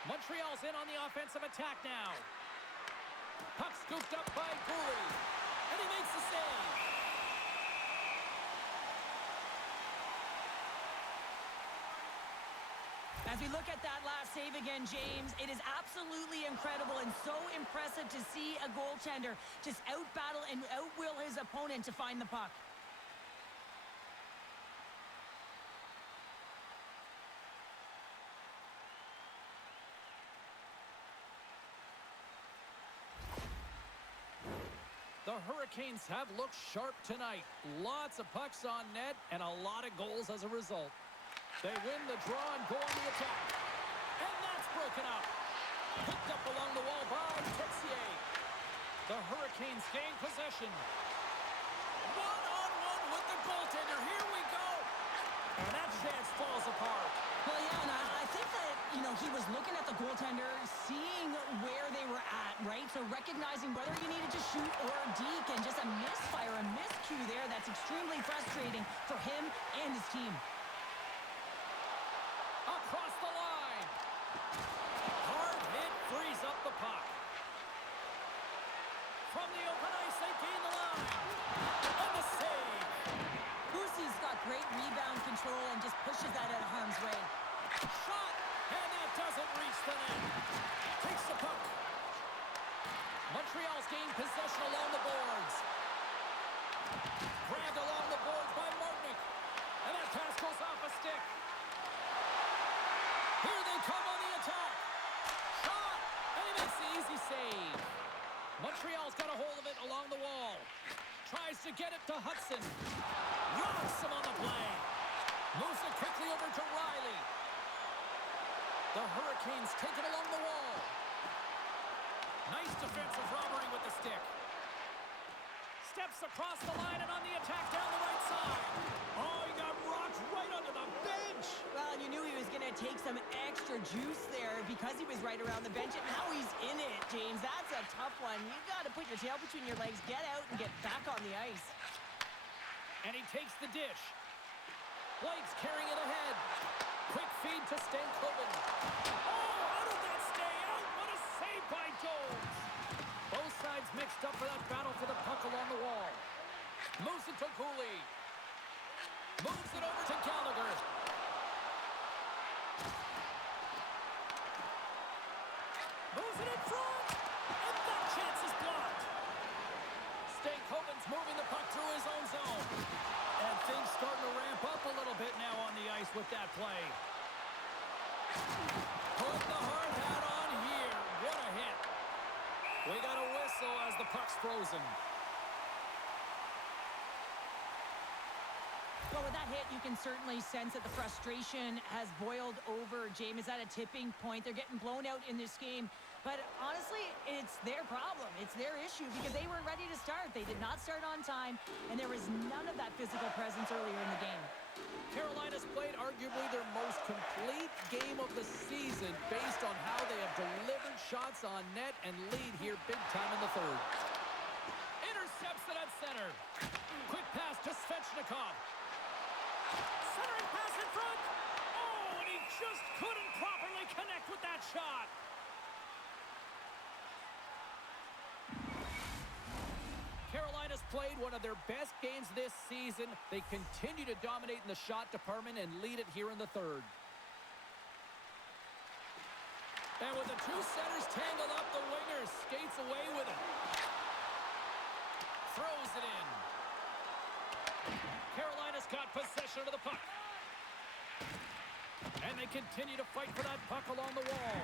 Montreal's in on the offensive attack now. Puck scooped up by Gouli. And he makes the save. As we look at that last save again, James, it is absolutely incredible and so impressive to see a goaltender just out-battle and out-will his opponent to find the puck. The Hurricanes have looked sharp tonight. Lots of pucks on net and a lot of goals as a result. They win the draw and go on the attack. And that's broken up. Picked up along the wall by Texier. The Hurricanes gain possession. One-on-one with the goaltender. Here we go. And that chance falls apart. Well, yeah, and I think that, he was looking at the goaltender, seeing where they were at, right? So recognizing whether he needed to shoot or deke, and just a misfire, a miscue there that's extremely frustrating for him and his team. Across the line. Hard hit frees up the puck. From the open ice, they gain the line. And the save. Boosie's got great rebound control and just pushes that out of harm's way. Shot, and that doesn't reach the net. Takes the puck. Montreal's gained possession along the boards. Grabbed along the boards by Martinic. And that pass goes off a stick. Here they come on the attack. Shot, and he makes the easy save. Montreal's got a hold of it along the wall. Tries to get it to Hudson. Rocks him on the play. Moves it quickly over to Riley. The Hurricanes take it along the wall. Nice defensive robbery with the stick. Steps across the line and on the attack down the right side. Oh, he got rocked right under the bench. Well, you knew he was going to take some extra juice there because he was right around the bench, and now he's in it, James. That's a tough one. You got to put your tail between your legs, get out, and get back on the ice. And he takes the dish. Blake's carrying it ahead. Quick feed to Stanley. Oh, how did that stay out? What a save by Jones. Both sides mixed up for that battle for the puck along the wall. Moves it to Gouli. Moves it over to Gallagher. Moves it in front. And that chance is blocked. Stankoven's moving the puck through his own zone. And things starting to ramp up a little bit now on the ice with that play. Put the hard hat on here. What a hit. We got a whistle as the puck's frozen. Well, with that hit, you can certainly sense that the frustration has boiled over. James is at a tipping point. They're getting blown out in this game. But honestly, it's their problem. It's their issue because they weren't ready to start. They did not start on time, and there was none of that physical presence earlier in the game. Carolina's played arguably their most complete game of the season based on how they have delivered shots on net and lead here big time in the third. Intercepts it at center. Quick pass to Svechnikov. Centering pass in front. Oh, and he just couldn't properly connect with that shot. Carolina's played one of their best games this season. They continue to dominate in the shot department and lead it here in the third. And with the two centers tangled up, the winger skates away with it. Throws it in. got possession of the puck. And they continue to fight for that puck along the wall.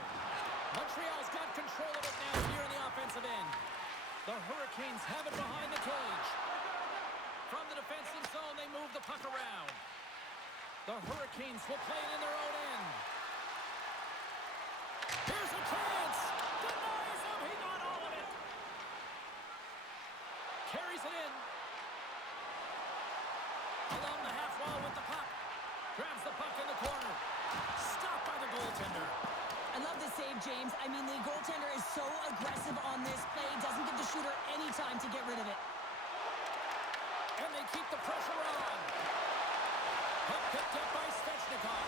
Montreal's got control of it now here in the offensive end. The Hurricanes have it behind the cage. From the defensive zone, they move the puck around. The Hurricanes will play it in their own end. Here's a chance. Denies him. He got all of it. Carries it in. Along the half wall with the puck. Grabs the puck in the corner. Stopped by the goaltender. I love this save, James. I mean, the goaltender is so aggressive on this play. Doesn't give the shooter any time to get rid of it. And they keep the pressure on. Puck picked up by Svechnikov.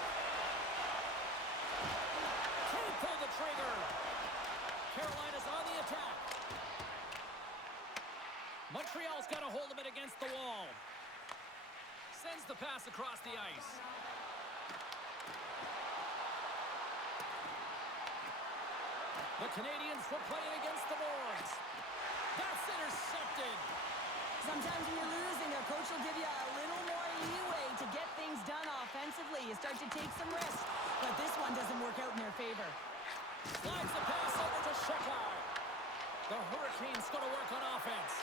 Can't pull the trigger. Carolina's on the attack. Montreal's got a hold of it against the wall. Sends the pass across the ice. The Canadiens will play it against the boards. That's intercepted. Sometimes when you're losing, a coach will give you a little more leeway to get things done offensively. You start to take some risks, but this one doesn't work out in their favor. Slides the pass over to Sheckar. The Hurricanes going to work on offense.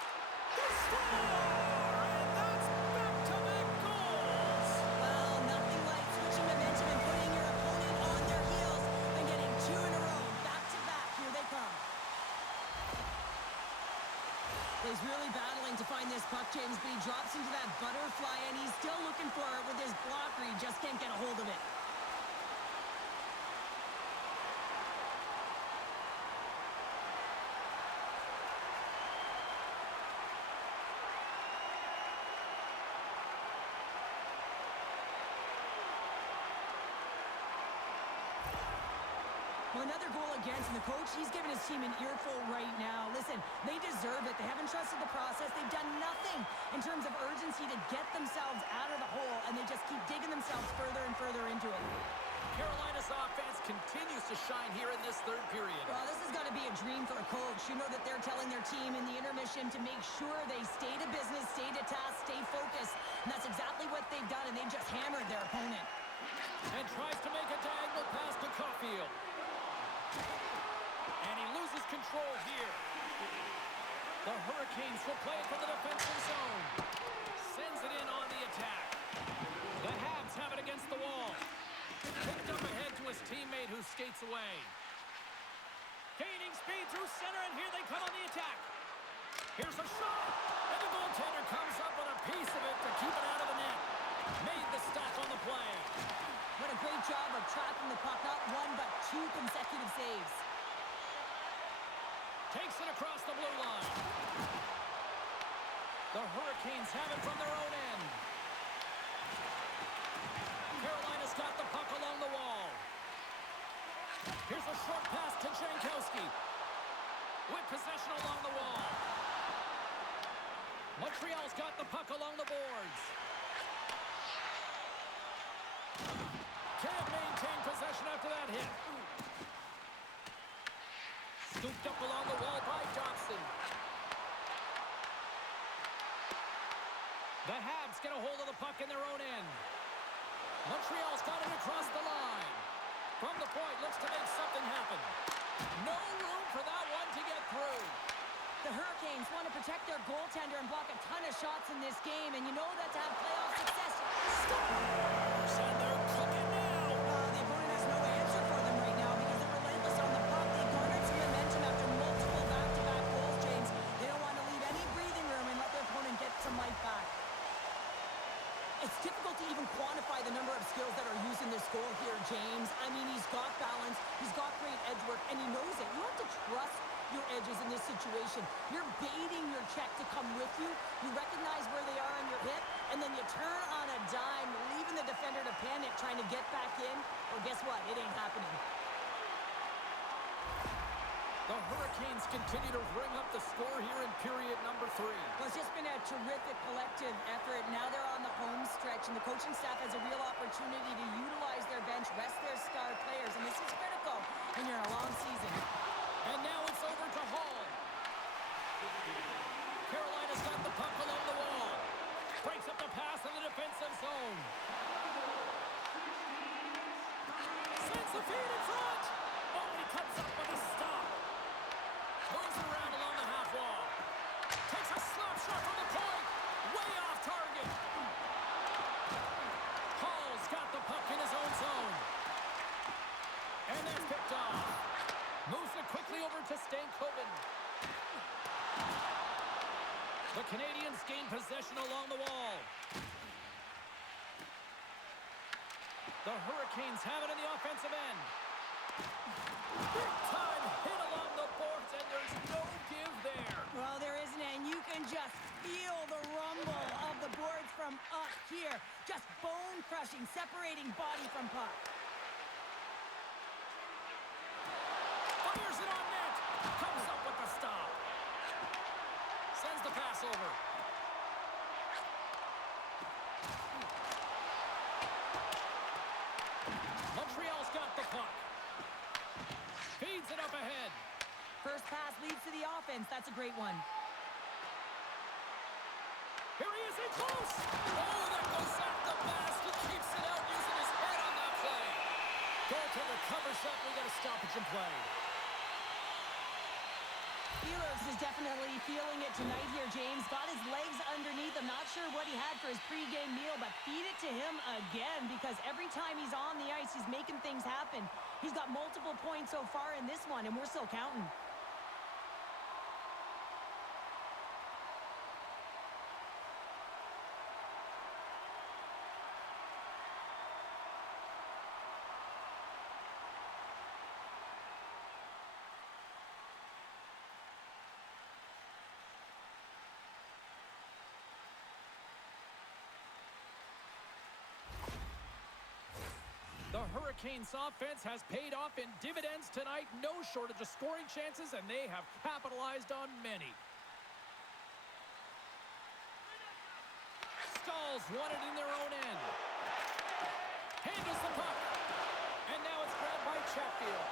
They score! And that's back-to-back goals! Well, nothing like switching momentum and putting your opponent on their heels and getting two in a row. Back-to-back, here they come. He's really battling to find this puck, James, but he drops into that butterfly, and he's still looking for it with his blocker. He just can't get a hold of it. Well, another goal against, and the coach, he's giving his team an earful right now. Listen, they deserve it. They haven't trusted the process. They've done nothing in terms of urgency to get themselves out of the hole, and they just keep digging themselves further and further into it. Carolina's offense continues to shine here in this third period. Well, this has got to be a dream for a coach. You know that they're telling their team in the intermission to make sure they stay to business, stay to task, stay focused, and that's exactly what they've done, and they've just hammered their opponent. And tries to make a diagonal pass to Caulfield. And he loses control here. The Hurricanes will play it from the defensive zone. Sends it in on the attack. The Habs have it against the wall. Picked up ahead to his teammate who skates away. Gaining speed through center, and here they come on the attack. Here's a shot, and the goaltender comes up with a piece of it to keep it out of the net. Made the stop on the play. What a great job of tracking the puck, not one but two consecutive saves. Takes it across the blue line. The Hurricanes have it from their own end. Carolina's got the puck along the wall. Here's a short pass to Jankowski. With possession along the wall. Montreal's got the puck along the boards. Can't maintain possession after that hit. Scooped up along the wall by Dobson. The Habs get a hold of the puck in their own end. Montreal's got it across the line. From the point, looks to make something happen. No room for that one to get through. The Hurricanes want to protect their goaltender and block a ton of shots in this game, and you know that to have playoff success. Scores! And they're cooking now. The opponent has no answer for them right now because they're relentless on the puck. They garnered some momentum after multiple back-to-back goals, James. They don't want to leave any breathing room and let their opponent get some life back. It's difficult to even quantify the number of skills that are used in this goal here, James. I mean, he's got balance, he's got great edge work, and he knows it. You have to trust your edges in this situation. You're baiting your check to come with you. You recognize where they are on your hip, and then you turn on a dime, leaving the defender to panic, trying to get back in. Well, guess what? It ain't happening. The Hurricanes continue to bring up the score here in period number 3. Well, it's just been a terrific collective effort. Now they're on the home stretch, and the coaching staff has a real opportunity to utilize their bench, rest their star players, and this is critical when you're in a long season. And now it's over to Hall. Carolina's got the puck along the wall. Breaks up the pass in the defensive zone. Canadiens gain possession along the wall. The Hurricanes have it in the offensive end. Big time hit along the boards, and there's no give there. Well, there isn't, and you can just feel the rumble of the boards from up here. Just bone-crushing, separating body from puck. Fires it on net. Comes up with the stop. Sends the pass over. Montreal's got the puck. Feeds it up ahead. First pass leads to the offense. That's a great one. Here he is in close. Oh, that goes off the mask. He keeps it out using his head on that play. Goaltender covers up. We got a stoppage in play. Steelers is definitely feeling it tonight here, James. Got his legs underneath. I'm not sure what he had for his pregame meal, but feed it to him again, because every time he's on the ice, he's making things happen. He's got multiple points so far in this one, and we're still counting. The Hurricanes offense has paid off in dividends tonight. No shortage of scoring chances, and they have capitalized on many. Stalls won it in their own end. Handles the puck. And now it's grabbed by Chatfield.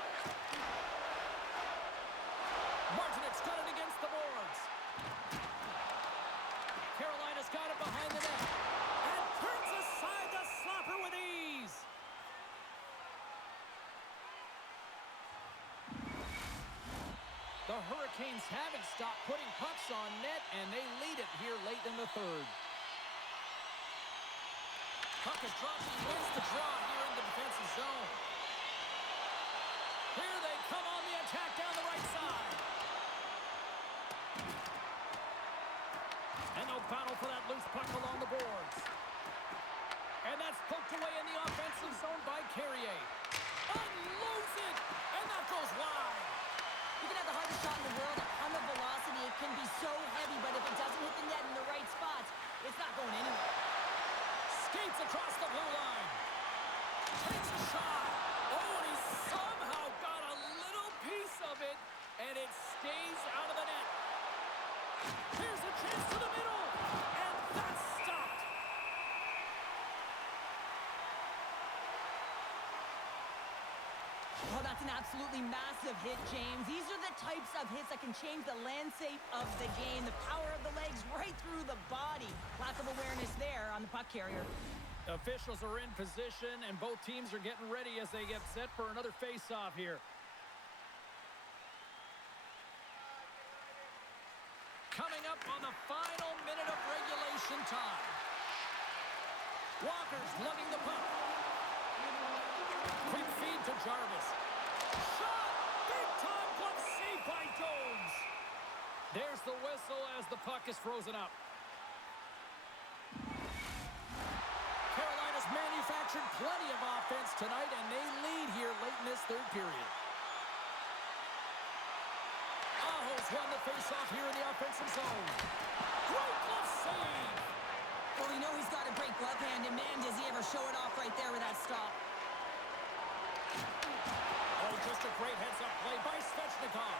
Martinek's got it against the boards. Carolina's got it behind the net. And turns aside the slapper with ease. The Hurricanes haven't stopped putting pucks on net, and they lead it here late in the third. Puck is dropped. He wins the draw here in the defensive zone. Here they come on the attack down the right side. And no battle for that loose puck along the boards. And that's poked away in the offensive zone by Carrier. Unloads it, and that goes wide. You can have the hardest shot in the world, a ton of velocity. It can be so heavy, but if it doesn't hit the net in the right spots, it's not going anywhere. Skates across the blue line. Takes a shot. Oh, and he somehow got a little piece of it, and it stays out of the net. Here's a chance to the middle, and that's stopped. Oh, that's an absolutely massive hit, James. These are the types of hits that can change the landscape of the game. The power of the legs right through the body. Lack of awareness there on the puck carrier. Officials are in position, and both teams are getting ready as they get set for another face-off here. Coming up on the final minute of regulation time. Walker's lugging the puck. Quick feed to Jarvis. Shot! Big time glove save by Jones. There's the whistle as the puck is frozen up. Carolina's manufactured plenty of offense tonight, and they lead here late in this third period. Aho's won the faceoff here in the offensive zone. Great glove save! Well, we know he's got a great glove hand, and man, does he ever show it off right there with that stop. Oh, just a great heads-up play by Svechnikov.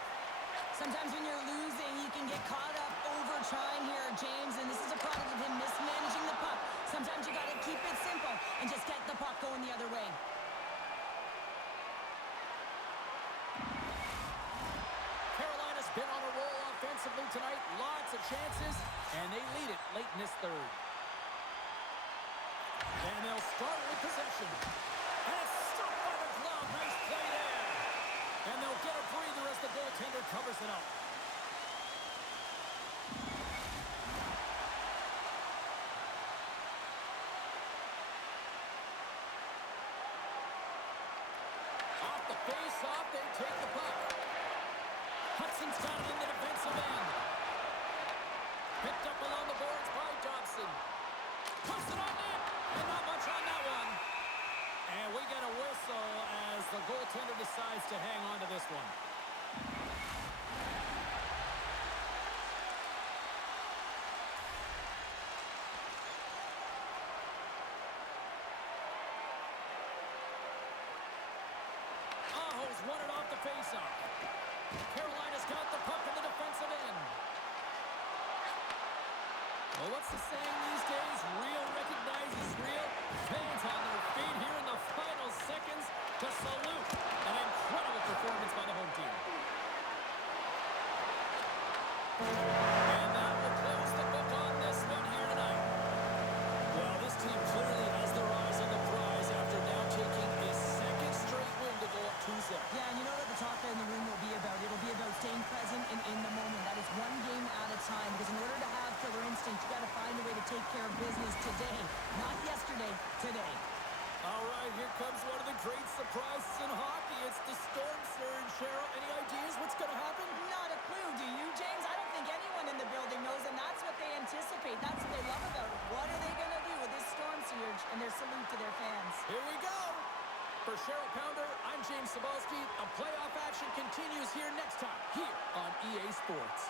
Sometimes when you're losing, you can get caught up over trying here, James, and this is a product of him mismanaging the puck. Sometimes you got to keep it simple and just get the puck going the other way. Carolina's been on a roll offensively tonight. Lots of chances, and they lead it late in this third. And they'll start with possession. And it's stopped by the glove. Nice play there. And they'll get a breather as the goaltender covers it up. Off the face-off, they take the puck. Hudson's got it in the defensive end. Picked up along the boards by Dobson. Puts it on net. And not much on that one. And we get a whistle as the goaltender decides to hang on to this one. Aho's won it off the faceoff. Carolina's got the puck in the defensive end. Well, what's the saying these days? Real recognizes real. Fans on their feet here in the final seconds to salute an incredible performance by the home team. And that will close the book on this one here tonight. Well, this team clearly has their eyes on the prize after now taking a second straight win to go up 2-0. Yeah, and you know what the talk in the room will be about? It'll be about staying present and in the moment. That is one game at a time. Because in order to have killer instinct, you got to find a way to take care of business today. Not yesterday, today. All right, here comes one of the great surprises in hockey. It's the storm surge. Cheryl, any ideas what's going to happen? Not a clue, do you, James? I don't think anyone in the building knows, and that's what they anticipate. That's what they love about it. What are they going to do with this storm surge and their salute to their fans? Here we go. For Cheryl Pounder, I'm James Cebulski. A playoff action continues here next time, here on EA Sports.